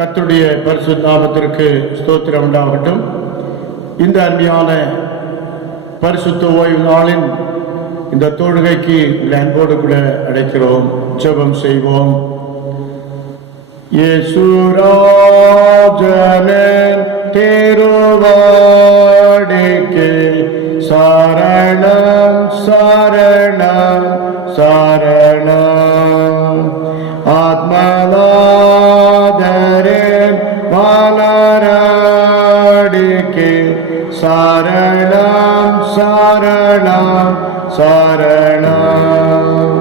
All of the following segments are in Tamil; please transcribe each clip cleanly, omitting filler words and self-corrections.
கர்த்தருடைய பரிசுத்த நாமத்திற்கு ஸ்தோத்திரம் உண்டாகட்டும். இந்த அருமையான பரிசுத்த ஓய்வு நாளின் இந்த தொழுகைக்கு அன்போடு கூட அழைக்கிறோம். ஜெபம் செய்வோம். இயேசுராஜனின் திருவடிக்கு சரணம் சரணம் சரணம். ஆத்மநாதரின் மலரடிக்கு சரணம் சரணம் சரணம்.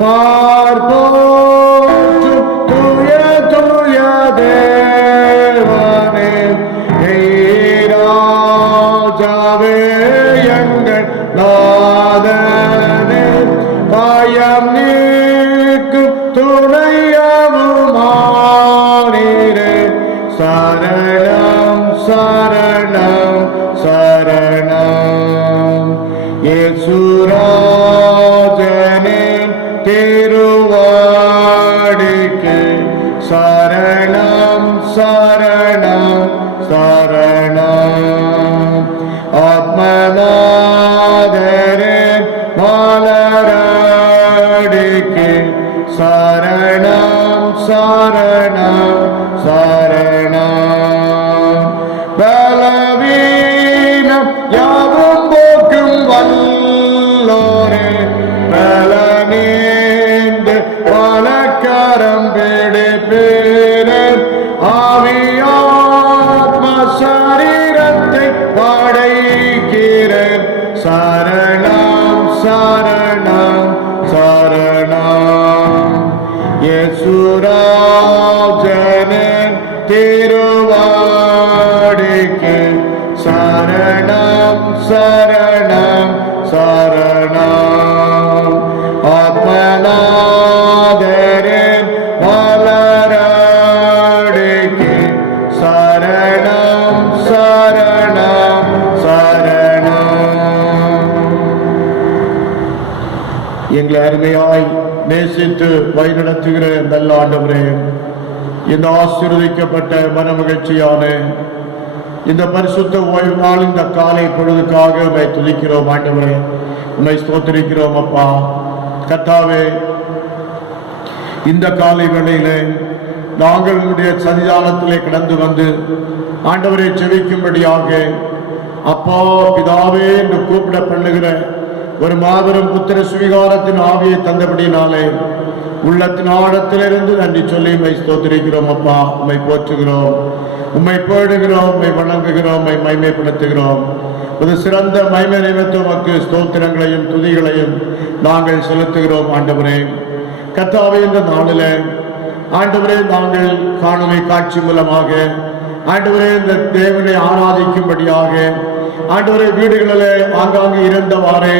பார்ப்போற்றும் தூய தூய தேவனே, ராஜாவே எங்கள் நாதனே, பயம் நீக்கும் துணையவுமானீரே, சரணம் சரணம் சரணம். இயேசுராஜனின் திருவடிக்கு சரணம் சரணம் சரணம். ஆத்மநாதரின் மலரடிக்கு சரணம் சரணம் சரணம். பலவீனம் யாவும் போக்கும் வல்லோரே, பலனீந்து பலக்கரம் பிடிப்பீரே, ஆவியாத்ம சரீரத்தை படைக்கிறேன், சரணம் சரணம் சரணம். இயேசுராஜனின் திருவடிக்கு சரணம் சரணம் சரணம். ஆத்மநாதரின் மலரடிக்கு சரணம் சரணம் சரணம். எங்களை அருமையாய் நேசித்து வழிநடத்துகிற நல்ல ஆண்டவரே, இந்த ஆசீர்வதிக்கப்பட்ட மனமகிழ்ச்சியான இந்த பரிசுத்த ஓய்வு நாள் இந்த காலை பொழுதுக்காக உம்மை துதிக்கிறோம் ஆண்டவரே, உம்மை ஸ்தோத்திரிக்கிறோம் அப்பா. கர்த்தாவே, இந்த காலை வேளையிலே நாங்கள் உங்களுடைய சன்னிதானத்திலே கடந்து வந்து ஆண்டவரை செவிக்கும்படியாக அப்பா பிதாவே என்று கூப்பிட பண்ணுகிற ஒரு மாபெரும் புத்திர சுவிகாரத்தின் ஆவியை தந்தபடினாலே உள்ளத்தின் ஆழத்திலிருந்து நன்றி சொல்லி உம்மை ஸ்தோத்திரிக்கிறோம் அப்பா. உம்மை போற்றுகிறோம், உம்மை போடுகிறோம், உம்மை வணங்குகிறோம், உம்மை மகிமைப்படுத்துகிறோம். ஒரு சிறந்த மகிமை நிமித்தம் உமக்கு ஸ்தோத்திரங்களையும் துதிகளையும் நாங்கள் செலுத்துகிறோம் ஆண்டவரே. கர்த்தாவே, இந்த நாளில் ஆண்டவரே நாங்கள் காணொளி காட்சி மூலமாக ஆண்டவரே இந்த தேவனை ஆராதிக்கும்படியாக ஆண்டவரே வீடுகளிலே ஆங்காங்கு இருந்தவாறே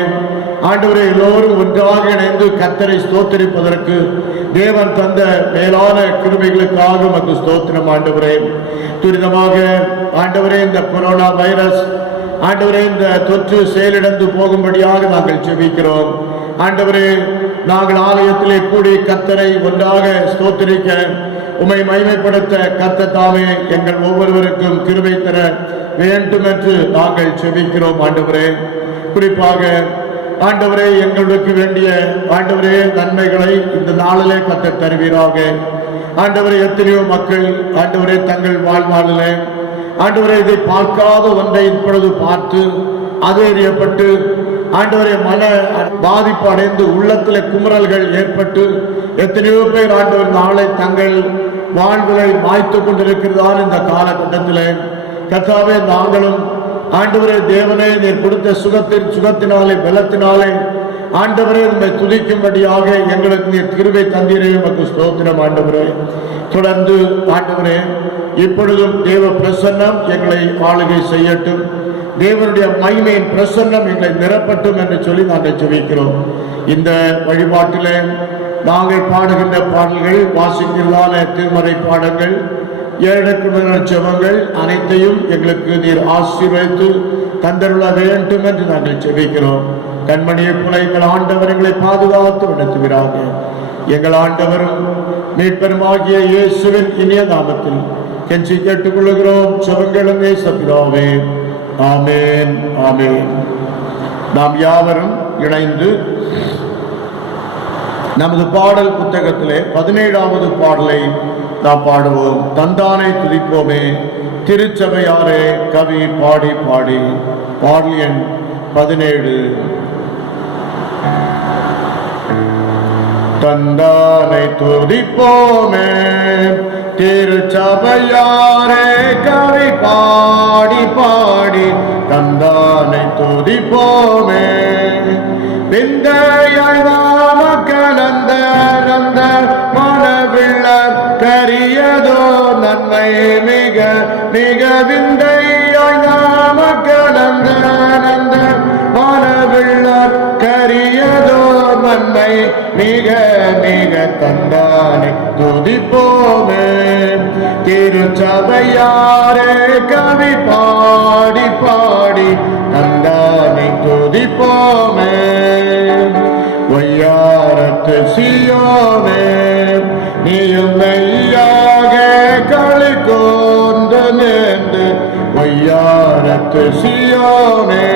ஆண்டவரே எல்லோரும் ஒன்றாக இணைந்து கர்த்தரை ஸ்தோத்திரிப்பதற்கு தேவன் தந்த மேலான கிருபைகளுக்காக உமக்கு ஸ்தோத்திரம் ஆண்டவரே. துரிதமாக ஆண்டவரே இந்த கொரோனா வைரஸ் ஆண்டவரே இந்த தொற்று செயலிழந்து போகும்படியாக நாங்கள் ஜெபிக்கிறோம் ஆண்டவரே. நாங்கள் ஆலயத்திலே கூடி கர்த்தரை ஒன்றாக ஸ்தோத்திரிக்க உம்மை மகிமைப்படுத்த கர்த்தர் தாமே எங்கள் ஒவ்வொருவருக்கும் கிருபை தர வேண்டும் என்று நாங்கள் ஜெபிக்கிறோம் ஆண்டவரே. குறிப்பாக ஆண்டவரே, எங்களுக்கு வேண்டிய ஆண்டவரே நன்மைகளை இந்த நாளிலே கர்த்தர் தருவீராக ஆண்டவரே. எத்தனையோ மக்கள் ஆண்டவரே தங்கள் வாழ்நாளிலே ஆண்டவரே இதை பார்க்காத ஒன்றை இப்பொழுது பார்த்து அதேறியப்பட்டு ஆண்டவரே மன பாதிப்பு அடைந்து உள்ளத்தில் குமுறல்கள் ஏற்பட்டு எத்தனையோ பேர் ஆண்டவர் நாளை தங்கள் வாழ்வுகளை மாய்த்து கொண்டிருக்கிறதான இந்த காலகட்டத்தில் கர்த்தாவே, நாங்களும் ஆண்டவரே தேவனே நீர் கொடுத்த சுகத்தினாலே பலத்தினாலே ஆண்டவரே உம்மை துதிக்கும்படியாக எங்களுக்கு நீர் கிருபை தந்தீரே, உமக்கு ஸ்தோத்திரம் ஆண்டவரே. தொடர்ந்து ஆண்டவரே இப்பொழுதும் தேவ பிரசன்னம் எங்களை ஆளுகை செய்யட்டும், தேவனுடைய மகிமையின் பிரசன்னம் எங்களை நிரப்பட்டும் என்று சொல்லி நாங்கள் ஜெபிக்கிறோம். இந்த வழிபாட்டிலே நாங்கள் பாடுகின்ற பாடல்கள், வாசிக்கிறதான திருமறை பாடங்கள், ஏழைக்குள்ள ஜெபங்கள் அனைத்தையும் எங்களுக்கு நீர் ஆசீர்வதித்து தந்தருள வேண்டும் என்று நாங்கள் ஜெபிக்கிறோம். கண்மணியை போல எங்கள் ஆண்டவர் எங்களை பாதுகாத்து நடத்துகிறார்கள். எங்கள் ஆண்டவரும் மீட்பெருமாகிய இயேசுவின் இனிய நாமத்தில் கெஞ்சி கேட்டுக்கொள்கிறோம். ஜெபங்களும் இயேசுவே. ஆமென், ஆமென். நாம் யாவரும் இணைந்து நமது பாடல் புத்தகத்திலே 17வது பாடலை நாம் பாடுவோம். தந்தானை துதிப்போமே திருச்சபையாரே கவி பாடி பாடி. பாடல் எண் 17. தந்தானை துதிப்போமே திருச்சபையாரே கவி பாடி பாடி. தந்தானை துதிப்போமே விந்தையாய் நாமக்கலந்த நந்த மனவிள்ளர் கரியதோ நன்மை மிக மிக. விந்தையாய் நாமக்கலந்த நந்த மனவிள்ளர் கரியதோ நன்மை மிக மிக. தந்தானை துதிப்போமே திருச்சபையாரே கவி பாடி பாடி. தந்தானை துதிப்போமே ஒய்யாரத்து சியோனே நீயும் மெய்யாக களி கொண்டு நின்று. ஒய்யாரத்து சியோனே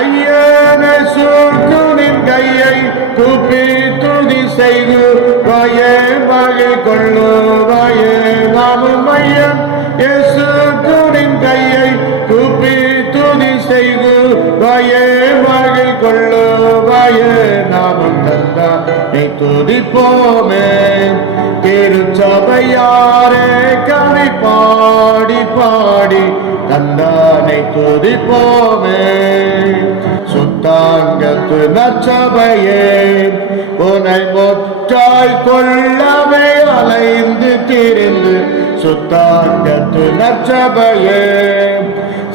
ஐயனை சூழ்குனின் கையை கூப்பி துதி செய்து வாயே மகை கொள்ளு வாயே நாமும் ஐயன் இயேசு குனின் கையை கூப்பி துதி செய்து வாயே மகை கொள்ளு வாயே நாமும் தந்தானை துதிப்போமே திருச்சபையாரே கவி பாடி பாடி. தந்தானை துதிப்போமே சுத்தாங்கத்து நற்சபையே உனை மொற்றாய் கொள்ளவே அலைந்து திரிந்து. சுத்தாங்கத்து நற்சபையே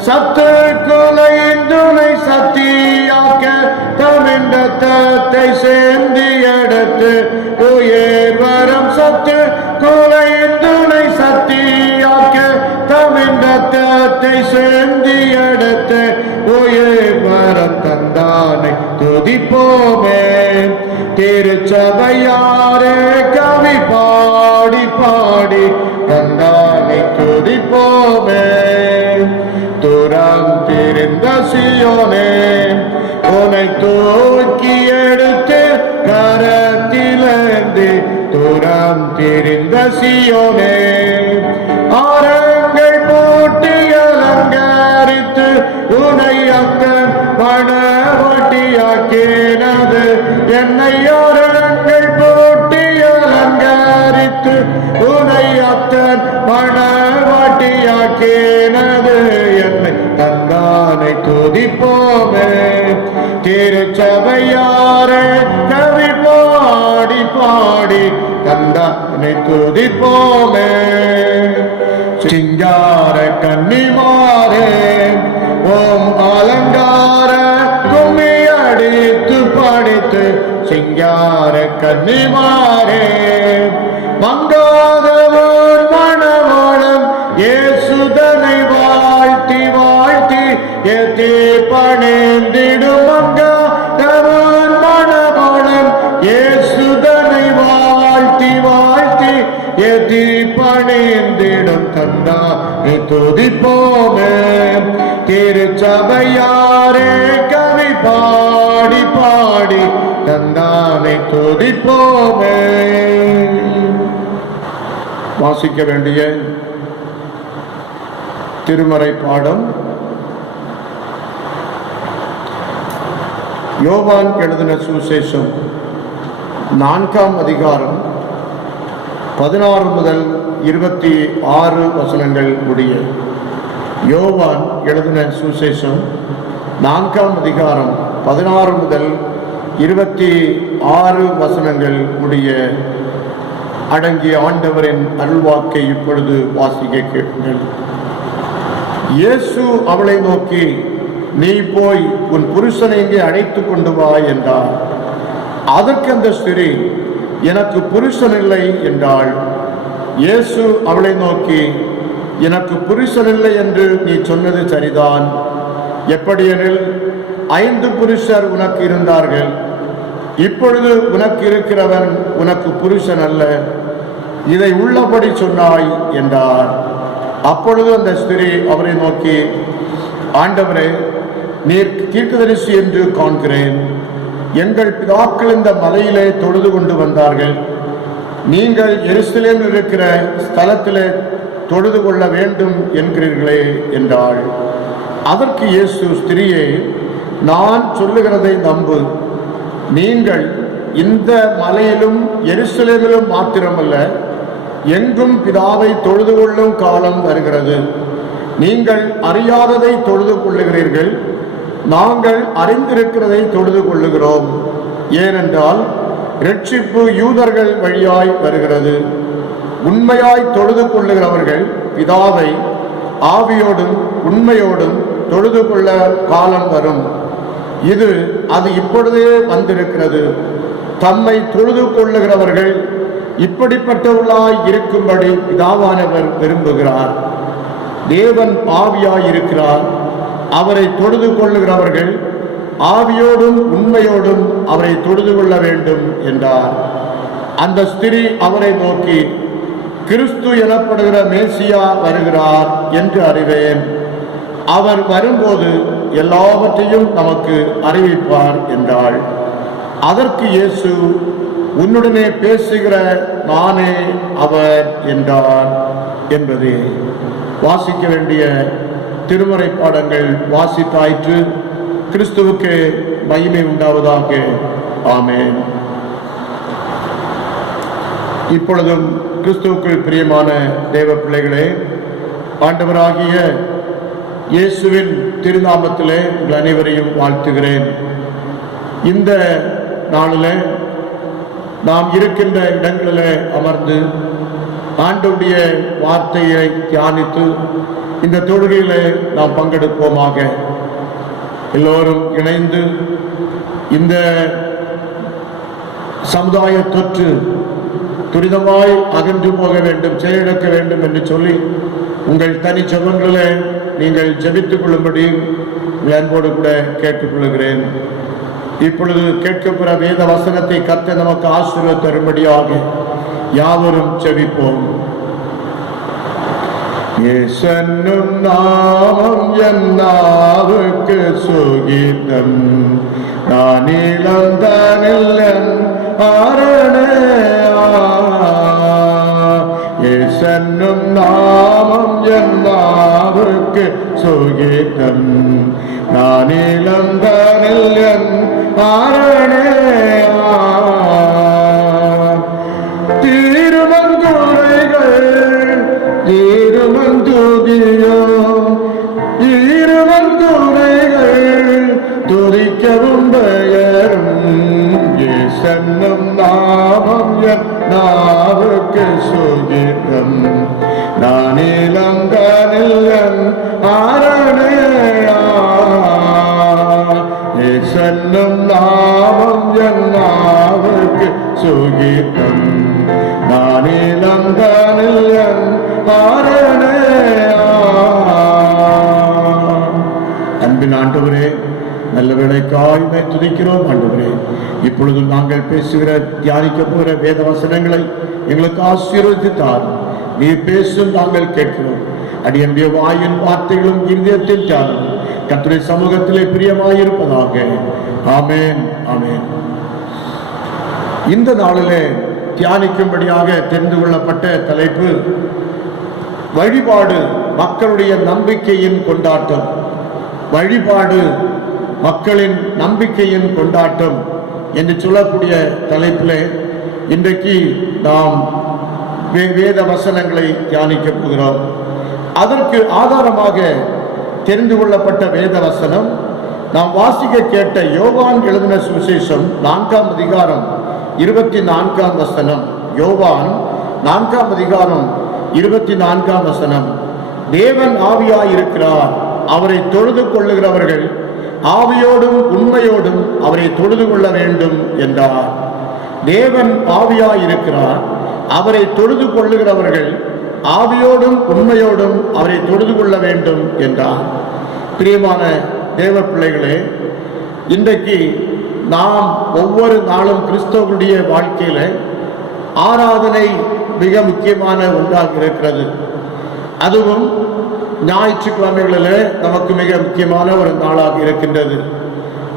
சத்து குலைந்துனை சத்தியாக்க தமிழ்ந்த தத்தை சேர்ந்து எடுத்து உயர் வரம். சத்து குலைந்துனை சத்தியாக்க தமிழ்ந்த தத்தை சேர்ந்து எடுத்து உயர் வரம். தந்தானை துதிப்போமே திருச்சபையாரே கவி பாடி பாடி. தந்தானை துதிப்போமே தூரம் திரிந்த சியோனே உனை தூக்கி எடுத்து கரத்திலிருந்து. தூரம் திரிந்த சியோனே ஆரங்கள் போட்டி அலங்கரித்து உனை அத்தன் மணவாட்டியாக்கினது. என்னை ஆரங்கள் போட்டி அலங்கரித்து உனை அத்தன் மணவாட்டியாக்கினது. என்னை தந்தானை துதிப்போமே திருச்சபையாரே கவி பாடி பாடி. தந்தானை துதிப்போமே சிங்கார கன்னிமாரே ஓம் அலங்கார கும்மி அடித்து படித்து. சிங்கார கன்னிமாரே மங்காதவன் மணவாளன் இயேசுதனை வாழ்த்தி வாழ்த்தி ஏத்தி பணிந்திடும். மங்காதவன் மணவாளன் இயேசுதனை வாழ்த்தி வாழ்த்தி ஏத்தி பணிந்திடும். தந்தானை துதிப்போமே திருச்சபையாரே கவி பாடி பாடி. தந்தானை துதிப்போமே. வாசிக்க வேண்டிய திருமறை பாடம் யோவான் எழுதின சுவிசேஷம் 4ஆம் அதிகாரம் 16 முதல் 26 வசனங்கள் முடிய. யோவான் எழுதின சுவிசேஷம் 4ஆம் அதிகாரம் 16 முதல் 26 வசனங்கள் முடிய அடங்கிய ஆண்டவரின் அருள்வாக்கை இப்பொழுது வாசிக்க கேட்கள். இயேசு அவளை நோக்கி நீ போய் உன் புருஷனை இங்கே அழைத்து கொண்டு வா என்றார். அதற்கு அந்த ஸ்திரீ எனக்கு புருஷன் இல்லை என்றாள். இயேசு அவளை நோக்கி எனக்கு புருஷன் இல்லை என்று நீ சொன்னது சரிதான். எப்படியெனில் 5 புருஷர் உனக்கு இருந்தார்கள். இப்பொழுது உனக்கு இருக்கிறவன் உனக்கு புருஷன் அல்ல, இதை உள்ளபடி சொன்னாய் என்றார். அப்பொழுது அந்த ஸ்திரீ அவரை நோக்கி, ஆண்டவரே, நீர் தீர்க்கதரிசி என்று காண்கிறேன். எங்கள் பிதாக்கள் இந்த மலையிலே தொழுது கொண்டு வந்தார்கள். நீங்கள் எருசலேமில் இருக்கிற ஸ்தலத்திலே தொழுது கொள்ள வேண்டும் என்கிறீர்களே என்றாள். அதற்கு இயேசு, ஸ்திரீயே, நான் சொல்லுகிறதை நம்பு. நீங்கள் இந்த மலையிலும் எருசலேமிலும் மாத்திரமல்ல, எங்கும் பிதாவை தொழுது கொள்ளும் காலம் வருகிறது. நீங்கள் அறியாததை தொழுது கொள்ளுகிறீர்கள், நாங்கள் அறிந்திருக்கிறதை தொழுது கொள்ளுகிறோம். ஏனென்றால் இரட்சிப்பு யூதர்கள் வழியாய் வருகிறது. உண்மையாய் தொழுது கொள்ளுகிறவர்கள் பிதாவை ஆவியோடும் உண்மையோடும் தொழுது கொள்ள காலம் வரும். அது இப்பொழுதே வந்திருக்கிறது. தம்மை தொழுது கொள்ளுகிறவர்கள் இப்படிப்பட்டவர்களாய் இருக்கும்படி பிதாவானவர் விரும்புகிறார். தேவன் ஆவியாய் இருக்கிறார். அவரை தொழுது கொள்ளுகிறவர்கள் ஆவியோடும் உண்மையோடும் அவரை தொழுது கொள்ள வேண்டும் என்றார். அந்த ஸ்திரீ அவரை நோக்கி, கிறிஸ்து எனப்படுகிற மேசியா வருகிறார் என்று அறிவேன். அவர் வரும்போது எல்லாவற்றையும் நமக்கு அறிவிப்பார் என்றாள். அதற்கு இயேசு, உன்னுடனே பேசுகிற நானே அவர் என்றார் என்பதே. வாசிக்க வேண்டிய திருமறை பாடங்கள் வாசித்தாயிற்று. கிறிஸ்துவுக்கு மகிமை உண்டாவதாக. ஆமென். இப்பொழுதும் கிறிஸ்துவுக்குள் பிரியமான தேவ பிள்ளைகளே, ஆண்டவராகிய இயேசுவின் திருநாமத்திலே உங்கள் அனைவரையும் வாழ்த்துகிறேன். இந்த நாளில் நாம் இருக்கின்ற இடங்களில் அமர்ந்து ஆண்டவருடைய வார்த்தையை தியானித்து இந்த தொழுகையில் நாம் பங்கெடுப்போமாக. எல்லோரும் இணைந்து இந்த சமுதாய தொற்று துரிதமாய் அகன்று போக வேண்டும், செயலிழக்க வேண்டும் என்று சொல்லி உங்கள் தனி ஜெபங்களில் நீங்கள் ஜெபித்துக் கொள்ளும்படி உங்கள் அன்போடு கூட கேட்டுக்கொள்கிறேன். இப்பொழுது கேட்கப்பெற வேத வசனத்தை கர்த்தர் நமக்கு ஆசீர்வாதம் தரும்படியாக யாவரும் ஜெபிப்போம். இயேசுவின் நாமம் என் நாவுக்கு சுகீதம், நான் இழந்தனில் ஆரணே. இயேசுவின் நாமம் என் நாவுக்கு சுகீதம், நான் இழந்தனில் ஆரணே. துதிக்கவும் பெயரும் இயேசுவின் நாமம் என் நாவுக்கு சுகீதம், நான் இளங்கனில் ஆரணே. இயேசுவின் நாமம் என் நாவுக்கு சுகீதம், நான் இளங்கனில் ஆரணே. அன்பின் ஆண்டவரே, நல்ல வேளைக்காய் துதிக்கிறோம். ஆண்டவரே, இப்பொழுது நாங்கள் பேசுகிற தியானிக்க போகிற வேத வசனங்களை எங்களுக்கு ஆசீர்வதித்தார். நீ பேசும் நாங்கள் கேட்கிறோம். அடியனுடைய வாயின் வார்த்தைகளும் இருதயத்தில் தியானம் கர்த்தருடைய சமூகத்திலே பிரியமாயிருப்பதாக. ஆமென், ஆமென். இந்த நாளிலே தியானிக்கும்படியாக தெரிந்து கொள்ளப்பட்ட தலைப்பு, வழிபாடு மக்களுடைய நம்பிக்கையின் கொண்டாட்டம். வழிபாடு மக்களின் நம்பிக்கையின் கொண்டாட்டம் என்று சொல்லக்கூடிய தலைப்பில் இன்றைக்கு நாம் வேத வசனங்களை தியானிக்க போகிறோம். அதற்கு ஆதாரமாக தெரிந்து கொள்ளப்பட்ட வேத வசனம் நாம் வாசிக்க கேட்ட யோவான் எழுதின சுவிசேஷம் 4ஆம் அதிகாரம் 24ஆம் வசனம். யோவான் 4ஆம் அதிகாரம் 24ஆம் வசனம். தேவன் ஆவியாயிருக்கிறார், அவரை தொழுது கொள்ளுகிறவர்கள் ஆவியோடும் உண்மையோடும் அவரை தொழுது கொள்ள வேண்டும் என்றார். தேவன் ஆவியாயிருக்கிறார், அவரை தொழுது கொள்ளுகிறவர்கள் ஆவியோடும் உண்மையோடும் அவரை தொழுது கொள்ள வேண்டும் என்றார். பிரியமான தேவ பிள்ளைகளே, இன்றைக்கு நாம் ஒவ்வொரு நாளும் கிறிஸ்தவர்களுடைய வாழ்க்கையில ஆராதனை மிக முக்கியமான ஒன்றாக இருக்கிறது. அதுவும் ஞாயிற்றுக்கிழமைகளிலே நமக்கு மிக முக்கியமான ஒரு நாளாக இருக்கின்றது.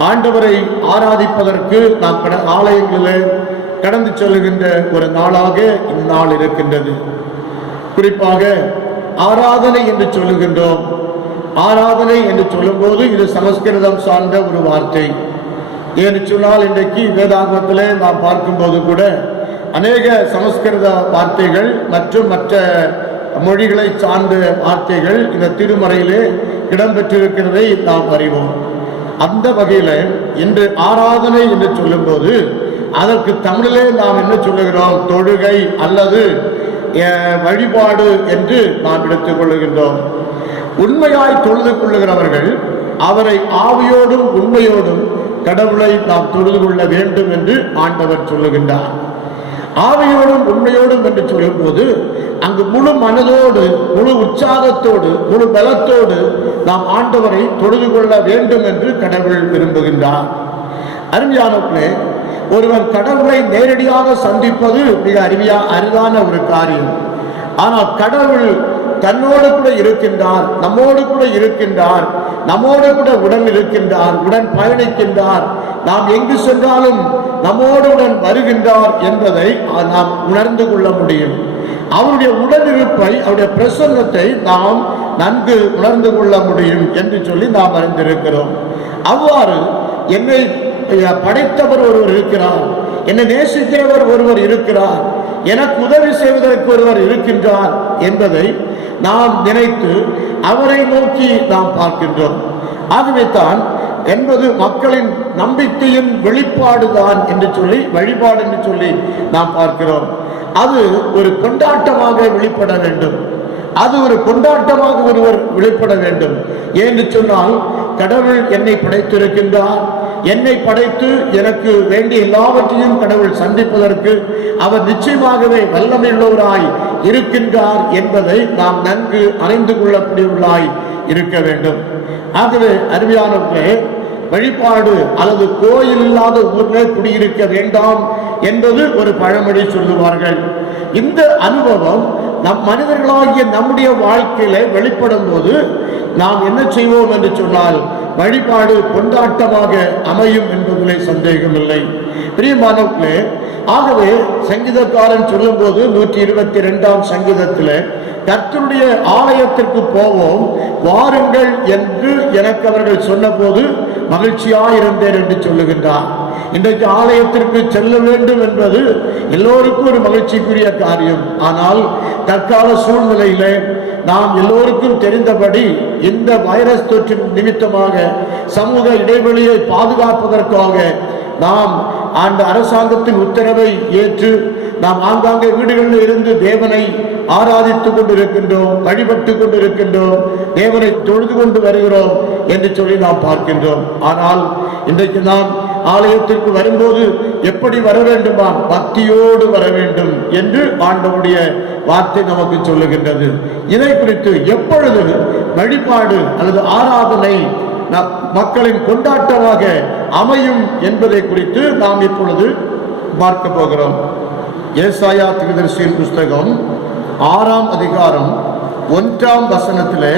ஆண்டவரை ஆராதிப்பதற்கு நாம் ஆலயங்களிலே கடந்து செல்லுகின்ற ஒரு நாளாக இந்நாள் இருக்கின்றது. குறிப்பாக ஆராதனை என்று சொல்லுகின்றோம். ஆராதனை என்று சொல்லும்போது இது சமஸ்கிருதம் சார்ந்த ஒரு வார்த்தை. ஏன்னு சொன்னால் இன்றைக்கு வேதாகமத்திலே நாம் பார்க்கும்போது கூட அநேக சமஸ்கிருத வார்த்தைகள் மற்றும் மற்ற மொழிகளை சார்ந்த வார்த்தைகள் இந்த திருமறையிலே இடம்பெற்றிருக்கிறதை நாம் அறிவோம். அந்த வகையில் இன்று ஆராதனை என்று சொல்லும்போது அதற்கு தமிழிலே நாம் என்ன சொல்லுகிறோம்? தொழுகை அல்லது வழிபாடு என்று நாம் எடுத்துக் கொள்ளுகின்றோம். உண்மையாய் தொழுது கொள்ளுகிறவர்கள் அவரை ஆவியோடும் உண்மையோடும் கடவுளை நாம் தொழுது கொள்ள வேண்டும் என்று ஆண்டவர் சொல்லுகின்றார். ஆவியோடும் உண்மையோடும் என்று சொல்லும் போது அங்கு முழு மனதோடு, முழு உற்சாகத்தோடு, முழு பலத்தோடு நாம் ஆண்டவரை தொழுது கொள்ள வேண்டும் என்று கடவுள் விரும்புகின்றார். அருமையானவர்களே, ஒருவர் கடவுளை நேரடியாக சந்திப்பது மிக அரிதான ஒரு காரியம். ஆனால் கடவுள் தன்னோடு கூட இருக்கின்றார், நம்மோடு கூட இருக்கின்றார், நம்மோடு கூட உடன் இருக்கின்றார், உடன் பயணிக்கின்றார், நாம் எங்கு சென்றாலும் நம்மோடு உடன் வருகின்றார் என்பதை நாம் உணர்ந்து கொள்ள முடியும். அவருடைய உடனிருப்பை, அவருடைய பிரசன்னத்தை நாம் நன்கு உணர்ந்து கொள்ள முடியும் என்று சொல்லி நாம் அறிந்திருக்கிறோம். அவ்வாறு என்னை படைத்தவர் ஒருவர் இருக்கிறார், என்னை நேசிக்கிறவர் ஒருவர் இருக்கிறார், எனக்கு உதவி செய்வதற்கு ஒருவர் இருக்கின்றார் என்பதை நாம் நினைத்து அவரை நோக்கி நாம் பார்க்கின்றோம். ஆகவே தான் என்பது மக்களின் நம்பிக்கையின் வெளிப்பாடுதான் என்று சொல்லி, வழிபாடு என்று சொல்லி நாம் பார்க்கிறோம். அது ஒரு கொண்டாட்டமாக வெளிப்பட வேண்டும். அது ஒரு கொண்டாட்டமாக ஒருவர் வெளிப்பட வேண்டும். ஏன்னு சொன்னால் கடவுள் என்னை படைத்திருக்கின்றார், என்னை படைத்து எனக்கு வேண்டிய எல்லாவற்றையும் கடவுள் சந்திப்பதற்கு அவர் நிச்சயமாகவே வல்லமையுள்ளவராய் இருக்கின்றார் என்பதை நாம் நன்கு அறிந்து கொள்ளக்கூடியவர்களாய் இருக்க வேண்டும். ஆகவே அருமையானவர்களே, வழிபாடு அல்லது கோயில் இல்லாத ஊரில் குடியிருக்க வேண்டாம் என்பது ஒரு பழமொழி சொல்லுவார்கள். இந்த அனுபவம் நம் மனிதர்களாகிய நம்முடைய வாழ்க்கையில வெளிப்படும் போது நாம் என்ன செய்வோம் என்று சொன்னால் வழிபாடு கொண்டாட்டமாக அமையும் என்பதிலே சந்தேகமில்லை. பிரியமானவர்களே, ஆகவே சங்கீதக்காரன் சொல்லும் போது 122ஆம் சங்கீதத்தில் கர்த்தருடைய ஆலயத்திற்கு போவோம் வாருங்கள் என்று எனக்கு அவர்கள் சொன்ன போது மகிழ்ச்சியாயிருந்தேன் என்று சொல்லுகின்றார். இன்றைக்கு ஆலயத்திற்கு செல்ல வேண்டும் என்பது எல்லோருக்கும் ஒரு மகிழ்ச்சிக்குரிய காரியம். ஆனால் தற்கால சூழ்நிலையில நாம் எல்லோருக்கும் தெரிந்தபடி இந்த வைரஸ் தொற்றின் நிமித்தமாக சமூக இடைவெளியை பாதுகாப்பதற்காக நாம் அந்த அரசாங்கத்தின் உத்தரவை ஏற்று நாம் ஆங்காங்கே வீடுகளில் இருந்து தேவனை ஆராதித்துக் கொண்டிருக்கின்றோம், வழிபட்டு கொண்டிருக்கின்றோம், தேவனை தொழுது கொண்டு வருகிறோம் என்று சொல்லி நாம் பார்க்கின்றோம். ஆனால் இன்றைக்கு நாம் ஆலயத்திற்கு வரும்போது எப்படி வர வேண்டுமா? பக்தியோடு வர வேண்டும் என்று ஆண்டவருடைய வார்த்தை நமக்கு சொல்லுகின்றது. இதை குறித்து எப்பொழுது வழிபாடு அல்லது ஆராதனை மக்களின் கொண்டாட்டமாக அமையும் என்பதை குறித்து நாம் இப்பொழுது பார்க்க போகிறோம். ஏசாயா தீர்க்கதரிசியின் புஸ்தகம் 6ஆம் அதிகாரம் 1ஆம் வசனத்திலே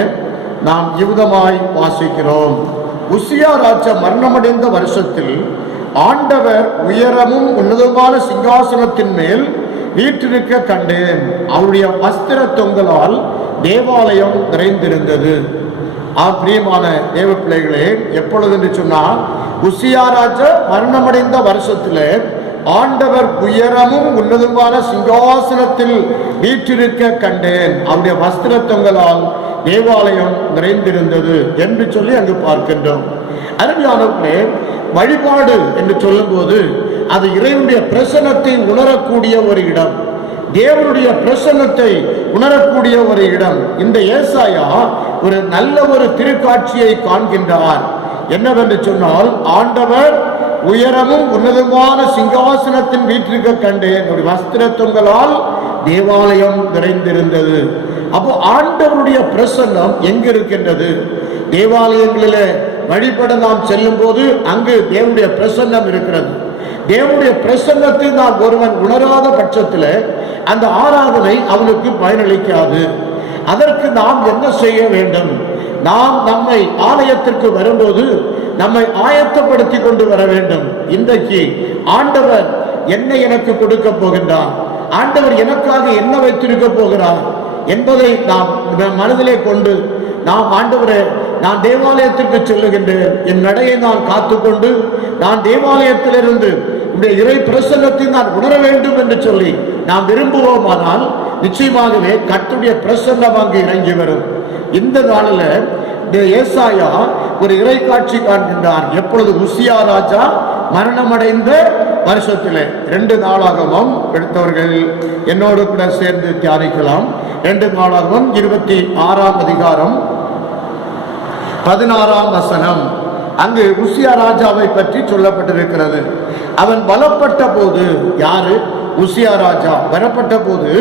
நாம் இவ்விதமாய் வாசிக்கிறோம். உசியா ராஜா மரணமடைந்த வருஷத்தில் ஆண்டவர் உயரமும் உன்னதமான சிங்காசனத்தின் மேல் வீற்றிருக்க கண்டேன். அவருடைய வஸ்திர தொங்கலால் தேவாலயம் நிறைந்திருந்தது. பிரியமான தேவ பிள்ளைகளே, எப்பொழுது என்று சொன்னால் உசியா ராஜா மரணமடைந்த வருஷத்தில் ஆண்டவர் உயரமும் உன்னதமான சிங்காசனத்தில் வீற்றிருக்க கண்டேன். அவருடைய வஸ்திர தொங்கலால் தேவாலயம் நிறைந்திருந்தது என்று சொல்லி அங்கு பார்க்கின்றோம். அருமையானவர்களே, வழிபாடு என்று சொல்லும் போது அது இறைவனுடைய பிரசன்னத்தை உணரக்கூடிய ஒரு இடம், தேவனுடைய பிரசன்னத்தை உணரக்கூடிய ஒரு இடம். இந்த ஏசாயா ஒரு நல்ல ஒரு திருக்காட்சியை காண்கின்றார். என்னவென்று சொன்னால், ஆண்டவர் உயரமும் உன்னதமான சிங்காசனத்தின் வீட்டிற்கு கண்டேன், வஸ்திர தொங்கலால் தேவாலயம் நிறைந்திருந்தது. அப்போ ஆண்டவருடைய பிரசன்னம் எங்க இருக்கின்றது? தேவாலயங்களிலே வழிபட நாம் செல்லும் போது அங்கு தேவனுடைய பிரசன்னம் இருக்கிறது. தேவனுடைய பிரசன்னத்தை நாம் ஒருவன் உணராத பட்சத்தில் அந்த ஆராதனை அவனுக்கு பயனளிக்காது. அதற்கு நாம் என்ன செய்ய வேண்டும்? நாம் நம்மை ஆலயத்திற்கு வரும்போது நம்மை ஆயத்தப்படுத்தி கொண்டு வர வேண்டும். இன்றைக்கு ஆண்டவர் என்ன எனக்கு கொடுக்க போகின்றார், ஆண்டவர் எனக்காக என்ன வைத்திருக்க போகிறார் என்பதை நாம் மனதிலே கொண்டு நாம் ஆண்டவரே, நான் தேவாலயத்திற்கு செல்லுகின்றேன், என் நடையை நான் காத்துக்கொண்டு நான் தேவாலயத்திலிருந்து இந்த இறை பிரசன்னத்தை நான் உணர வேண்டும் என்று சொல்லி நாம் விரும்புவோமானால் நிச்சயமாகவே கர்த்தருடைய பிரசன்னம் அங்கு இறங்கி வரும். இந்த நாளில் ஏசாயா ஒரு இறை காட்சி காண்கின்றார். எப்பொழுது உசியா ராஜா மரணமடைந்த வருஷத்திலே 2 நாளாகவும் எடுத்தவர்கள் என்னோடு கூட சேர்ந்து தியானிக்கலாம். 2 நாளாகவும் 26ஆம் அதிகாரம் 16ஆம் வசனம். அங்கு உசியா ராஜாவை பற்றி சொல்லப்பட்டிருக்கிறது. அவன் பலப்பட்ட போது, யாரு? உசியா ராஜா பலப்பட்ட போது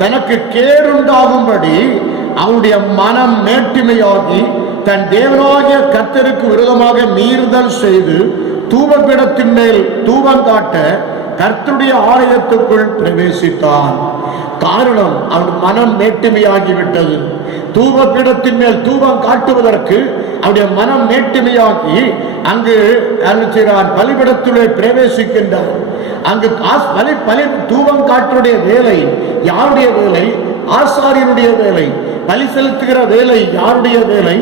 தனக்கு கேடுண்டாகும்படி அவனுடைய மனம் மேட்டிமையாகி தன் தேவனாகிய கர்த்தருக்கு விரோதமாக மீறுதல் செய்து தூபபீடத்தின் மேல் தூபம் காட்ட கர்த்தருடைய ஆலயத்துக்குள் பிரவேசித்தான். காரணம், அவன் மனம் மேட்டிமையாகிவிட்டது. தூபபீடத்தின் மேல் தூபம் காட்டுவதற்கு அவருடைய மனம் மேட்டிமையாகி அங்கு பலிபீடத்திலே பிரவேசிக்கின்றார். அங்கு தூபம் காட்டுடைய வேலை யாருடைய வேலை? ஆசாரியனுடைய வேலை. பலி செலுத்துகிற வேலை யாருடைய வேலை?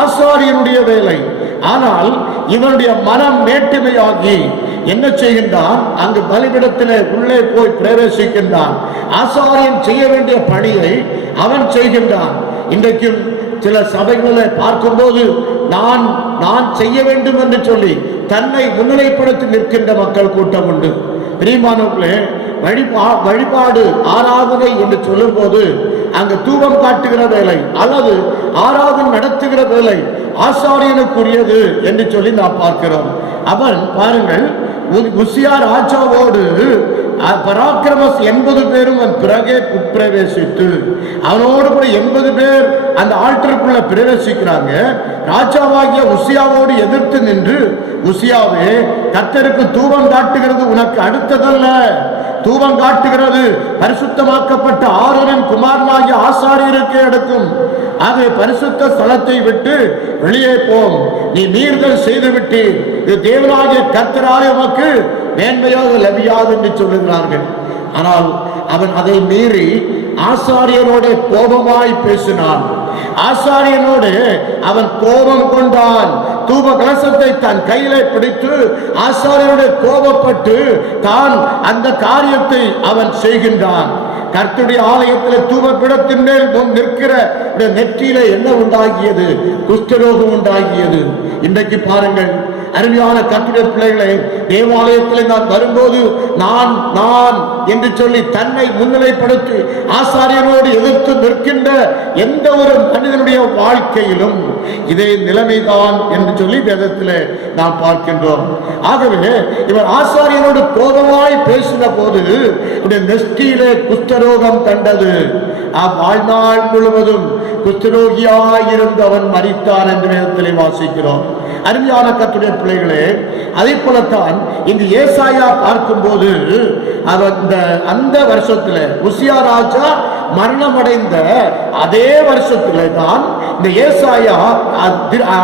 ஆசாரியனுடைய வேலை. ஆனால் இவனுடைய மனம் மேட்டிமையாகி என்ன செய்கின்றான்? அங்கு பலிபீடத்திலே உள்ளே போய் பிரவேசிக்கின்றான். ஆசாரியன் செய்ய வேண்டிய பணியை அவன் செய்கின்றான். இன்றைக்கும் சில சபைகளை பார்க்கும்போது நான் செய்ய வேண்டும் என்று சொல்லி தன்னை முன்னிலைப்படுத்தி நிற்கின்ற மக்கள் கூட்டம் உண்டு. பிரியமானவர்களே, வழிபாடு ஆராதனை என்று சொல்லும் போது அங்கு தூபம் காட்டுகிற வேலை அல்லது ஆராதனை நடத்துகிற வேலை ஆசாரியனுக்குரியது என்று சொல்லி நாம் பார்க்கிறோம். அவன் பாருங்கள், உசியா ராஜாவோடு பராக்கிரமஸ் 80 பேரும் அவன் பிறகே உட்பிரவேசித்து அவனோடு கூட 80 பேர் அந்த ஆல்டருக்குள்ள பிரவேசிக்கிறாங்க. ராஜாவாகிய உசியாவோடு எதிர்த்து நின்று, உசியாவே, கர்த்தருக்கு தூபம் காட்டுகிறது உனக்கு அடுத்ததல்ல. தூபம் காட்டுகிறது பரிசுத்தமாக்கப்பட்ட ஆரோனின் குமாரனாகிய ஆசாரியருக்கே எடுக்கும். ஆகவே பரிசுத்த ஸ்தலத்தை விட்டு வெளியே போம், நீ மீறுதல் செய்துவிட்டு இது தேவனாகிய கர்த்தராலே உமக்கு மேன்மையாக லபியாது என்று சொல்லுகிறார்கள். ஆனால் அவன் அதை மீறி ஆசாரியனோட கோபமாய் பேசினான். ஆசாரியனோடு அவன் கோபம் கொண்டான். தூப கலசத்தை தன் கையிலே பிடித்து ஆசாரியனோடு கோபப்பட்டு தான் அந்த காரியத்தை அவன் செய்கின்றான். கர்த்தருடைய ஆலயத்தில் தூபபீடத்தின் மேல் நிற்கிற நெற்றியில என்ன உண்டாகியது? குஷ்டரோகம் உண்டாகியது. இன்றைக்கு பாருங்கள் அருமையான கர்த்தருடைய பிள்ளைகளை, தேவாலயத்தில் நான் வரும்போது நான் என்று சொல்லி தன்னை முன்னிலைப்படுத்தி ஆசாரியனோடு எதிர்த்து நிற்கின்ற எந்த ஒரு மனிதனுடைய வாழ்க்கையிலும் இதே நிலைமைதான் என்று சொல்லி வேதத்தில் நாம் பார்க்கின்றோம். ஆகவே இவர் ஆசாரியனோடு கோபமாய் பேசின போது நெற்றியிலே குஷ்டரோகம் கண்டது. வாழ்நாள் முழுவதும் குஷ்டரோகியாயிருந்து அவன் மரித்தான் என்று வேதத்திலே வாசிக்கிறோம். அருமையான கர்த்தருடைய பிள்ளைகளே, அதே போலத்தான் இங்கு ஏசாயா பார்க்கும்போது அந்த வருஷத்துல உசியா ராஜா மரணமடைந்த அதே வருஷத்திலே தான் இந்த ஏசாயா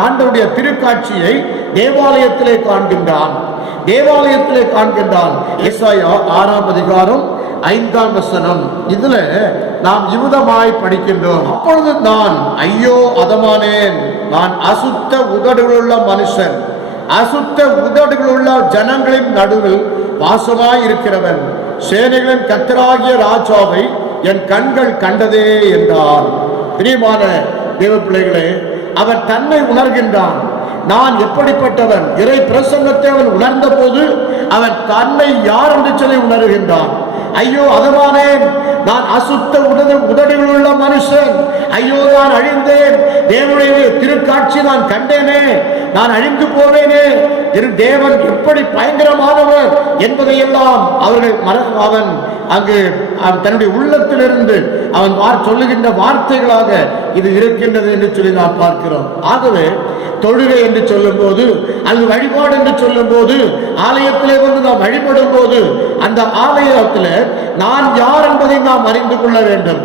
ஆண்டவருடைய திருக்காட்சியை தேவாலயத்திலே காண்கின்றான். ஏசாயா 6ஆம் அதிகாரம் 5ஆம் வசனம். இதுல நாம் இவ்விதமாய் படிக்கின்றோம். அப்பொழுது நான், ஐயோ அதமானேன், நான் அசுத்த உதடுகளுள்ள மனுஷன், அசுத்த உதடுகளுள்ள ஜனங்களின் நடுவில் வாசமாய் இருக்கிறவன், சேனைகளின் கர்த்தராகிய ராஜாவை என் கண்கள் கண்டதே என்றான். பிரியமான தேவ பிள்ளைகளே, அவன் தன்னை உணர்கின்றான். நான் எப்படிப்பட்டவன்? இறை பிரசன்னத்தை அவன் உணர்ந்த போது அவன் தன்னை யார் என்று சொல்லி உணர்கின்றான். ஐயோ அதமானேன், நான் அசுத்த உதடுகள் உள்ள மனுஷன், ஐயோ நான் அழிந்தேன், தேவனுடைய திருக்காட்சி நான் கண்டேனே, நான் அழிந்து போவேனே, தேவன் எப்படி பயங்கரமானவர் என்பதையெல்லாம் அவன் அங்கு தன்னுடைய உள்ளத்திலிருந்து அவன் சொல்லுகின்ற வார்த்தைகளாக இது இருக்கின்றது என்று சொல்லி நாம் பார்க்கிறோம். ஆகவே தொழுகை என்று சொல்லும் போது, அல்லது வழிபாடு என்று சொல்லும் போது, ஆலயத்திலே வந்து நாம் வழிபடும் போது அந்த ஆலயத்தில் நான் யார் என்பதை நாம் அறிந்து கொள்ள வேண்டும்.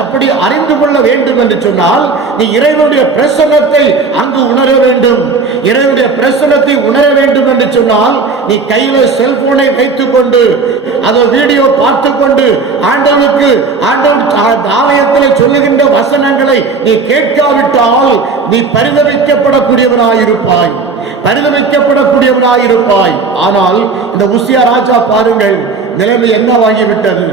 அப்படி அறிந்து கொள்ள வேண்டும் என்று சொன்னால் நீ இறைவனுடைய பிரசன்னத்தை அங்கு உணர வேண்டும். இறைவனுடைய பிரசன்னத்தை உணர வேண்டும் என்று சொன்னால் நீ கையில செல்போனை வைத்துக் கொண்டு அதை வீடியோ பார்த்து கொண்டு ஆண்டவனுக்கு ஆலயத்தில் சொல்லுகின்ற வசனங்களை நீ கேட்காவிட்டால் நீ பரிதவிக்கப்படக்கூடியவனாயிருப்பாய். ஆனால் இந்த உசியா ராஜா பாருங்கள், நிலைமை என்னவாகிவிட்டது.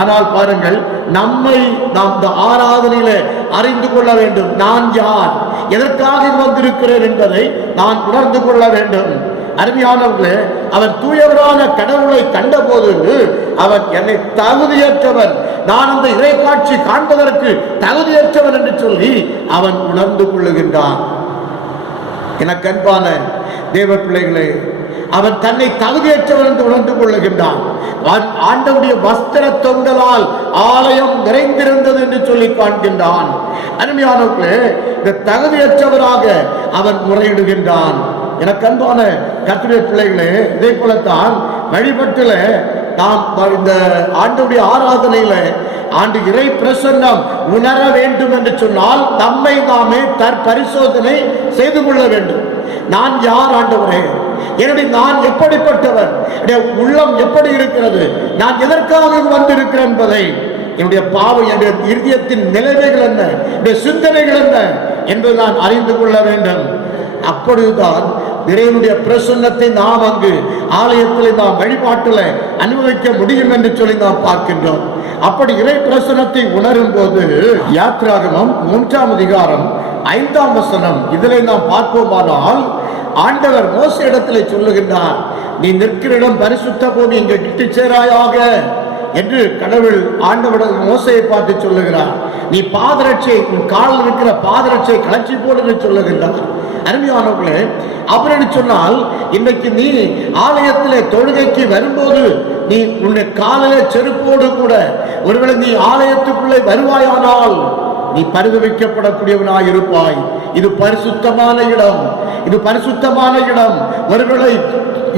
ஆனால் பாருங்கள், நம்மை நாம் இந்த ஆராதனையில அறிந்து கொள்ள வேண்டும். நான் யார், எதற்காக வந்திருக்கிறேன் என்பதை நான் உணர்ந்து கொள்ள வேண்டும். அருமையானவர்களே, அவன் தூயவரான கடவுளை கண்டபோது அவன் என்னை தகுதியற்றவன், நான் அந்த இறை காட்சி காண்பதற்கு தகுதியற்றவன் என்று சொல்லி அவன் உணர்ந்து கொள்ளுகின்றான். எனக்கு அன்பான தேவ பிள்ளைகளே, அவன் தன்னை தகுதியற்றவன் என்று உணர்ந்து கொள்ளுகின்றான். ஆண்டவருடைய வஸ்திர தொங்கலால் ஆலயம் நிறைந்திருந்தது என்று சொல்லி காண்கின்றான். அருமையானவர்களே, இந்த தகுதியற்றவராக அவன் முறையிடுகின்றான். எனக்கு அன்பான கர்த்தருடைய பிள்ளைகளே, இதே போலத்தான் வழிபட்டுல நாம் இந்த ஆண்டவருடைய ஆராதனையில ஆண்டு இறை பிரசன்னம் உணர வேண்டும் என்று சொன்னால் நம்மை நாமே பரிசோதனை செய்து கொள்ள வேண்டும். நான் யார் ஆண்டவரே, என்னுடைய நான் எப்படிப்பட்டவர், உள்ளம் எப்படி இருக்கிறது, நான் எதற்காக வந்திருக்கிறேன் என்பதை, என்னுடைய பாவம், என்னுடைய இருதயத்தின் நிலைமைகள் என்ன, என்னுடைய சிந்தனைகள் என்ன என்பதை நான் அறிந்து கொள்ள வேண்டும். அப்பொழுதுதான் இறைவனுடைய பிரசன்னத்தை நாம் அங்கு ஆலயத்தில் நாம் வழிபாட்டில் அனுபவிக்க முடியும் என்று சொல்லி நாம் பார்க்கின்றோம். அப்படி இறை பிரசன்னத்தை உணரும் போது யாத்ராகமம் 3ஆம் அதிகாரம் 5ஆம் வசனம் இதில் நாம் பார்ப்போமானால் ஆண்டவர் மோசே இடத்திலே சொல்லுகின்றார், நீ நிற்கிற இடம் பரிசுத்த பூமி, இங்கு கிட்டு சேராயாக என்று கடவுள் ஆண்டவர் மோசையை பார்த்து சொல்லுகிறார். நீ பாதரட்சை, உன் காலில் இருக்கிற பாதரட்சை கலச்சி போடு என்று சொல்லுகின்றார். அருமையானவர்களே, அப்படி சொன்னால் இன்றைக்கு நீ ஆலயத்திலே தொழுகைக்கு வரும்போது நீ உன்னுடைய காலில செருப்போடு கூட ஒருவேளை நீ ஆலயத்துக்குள்ளே வருவாயானால் நீ பரிதவிக்கப்படக்கூடியவனாய் இருப்பாய். இது பரிசுத்தமான இடம், இது பரிசுத்தமான இடம். ஒருவேளை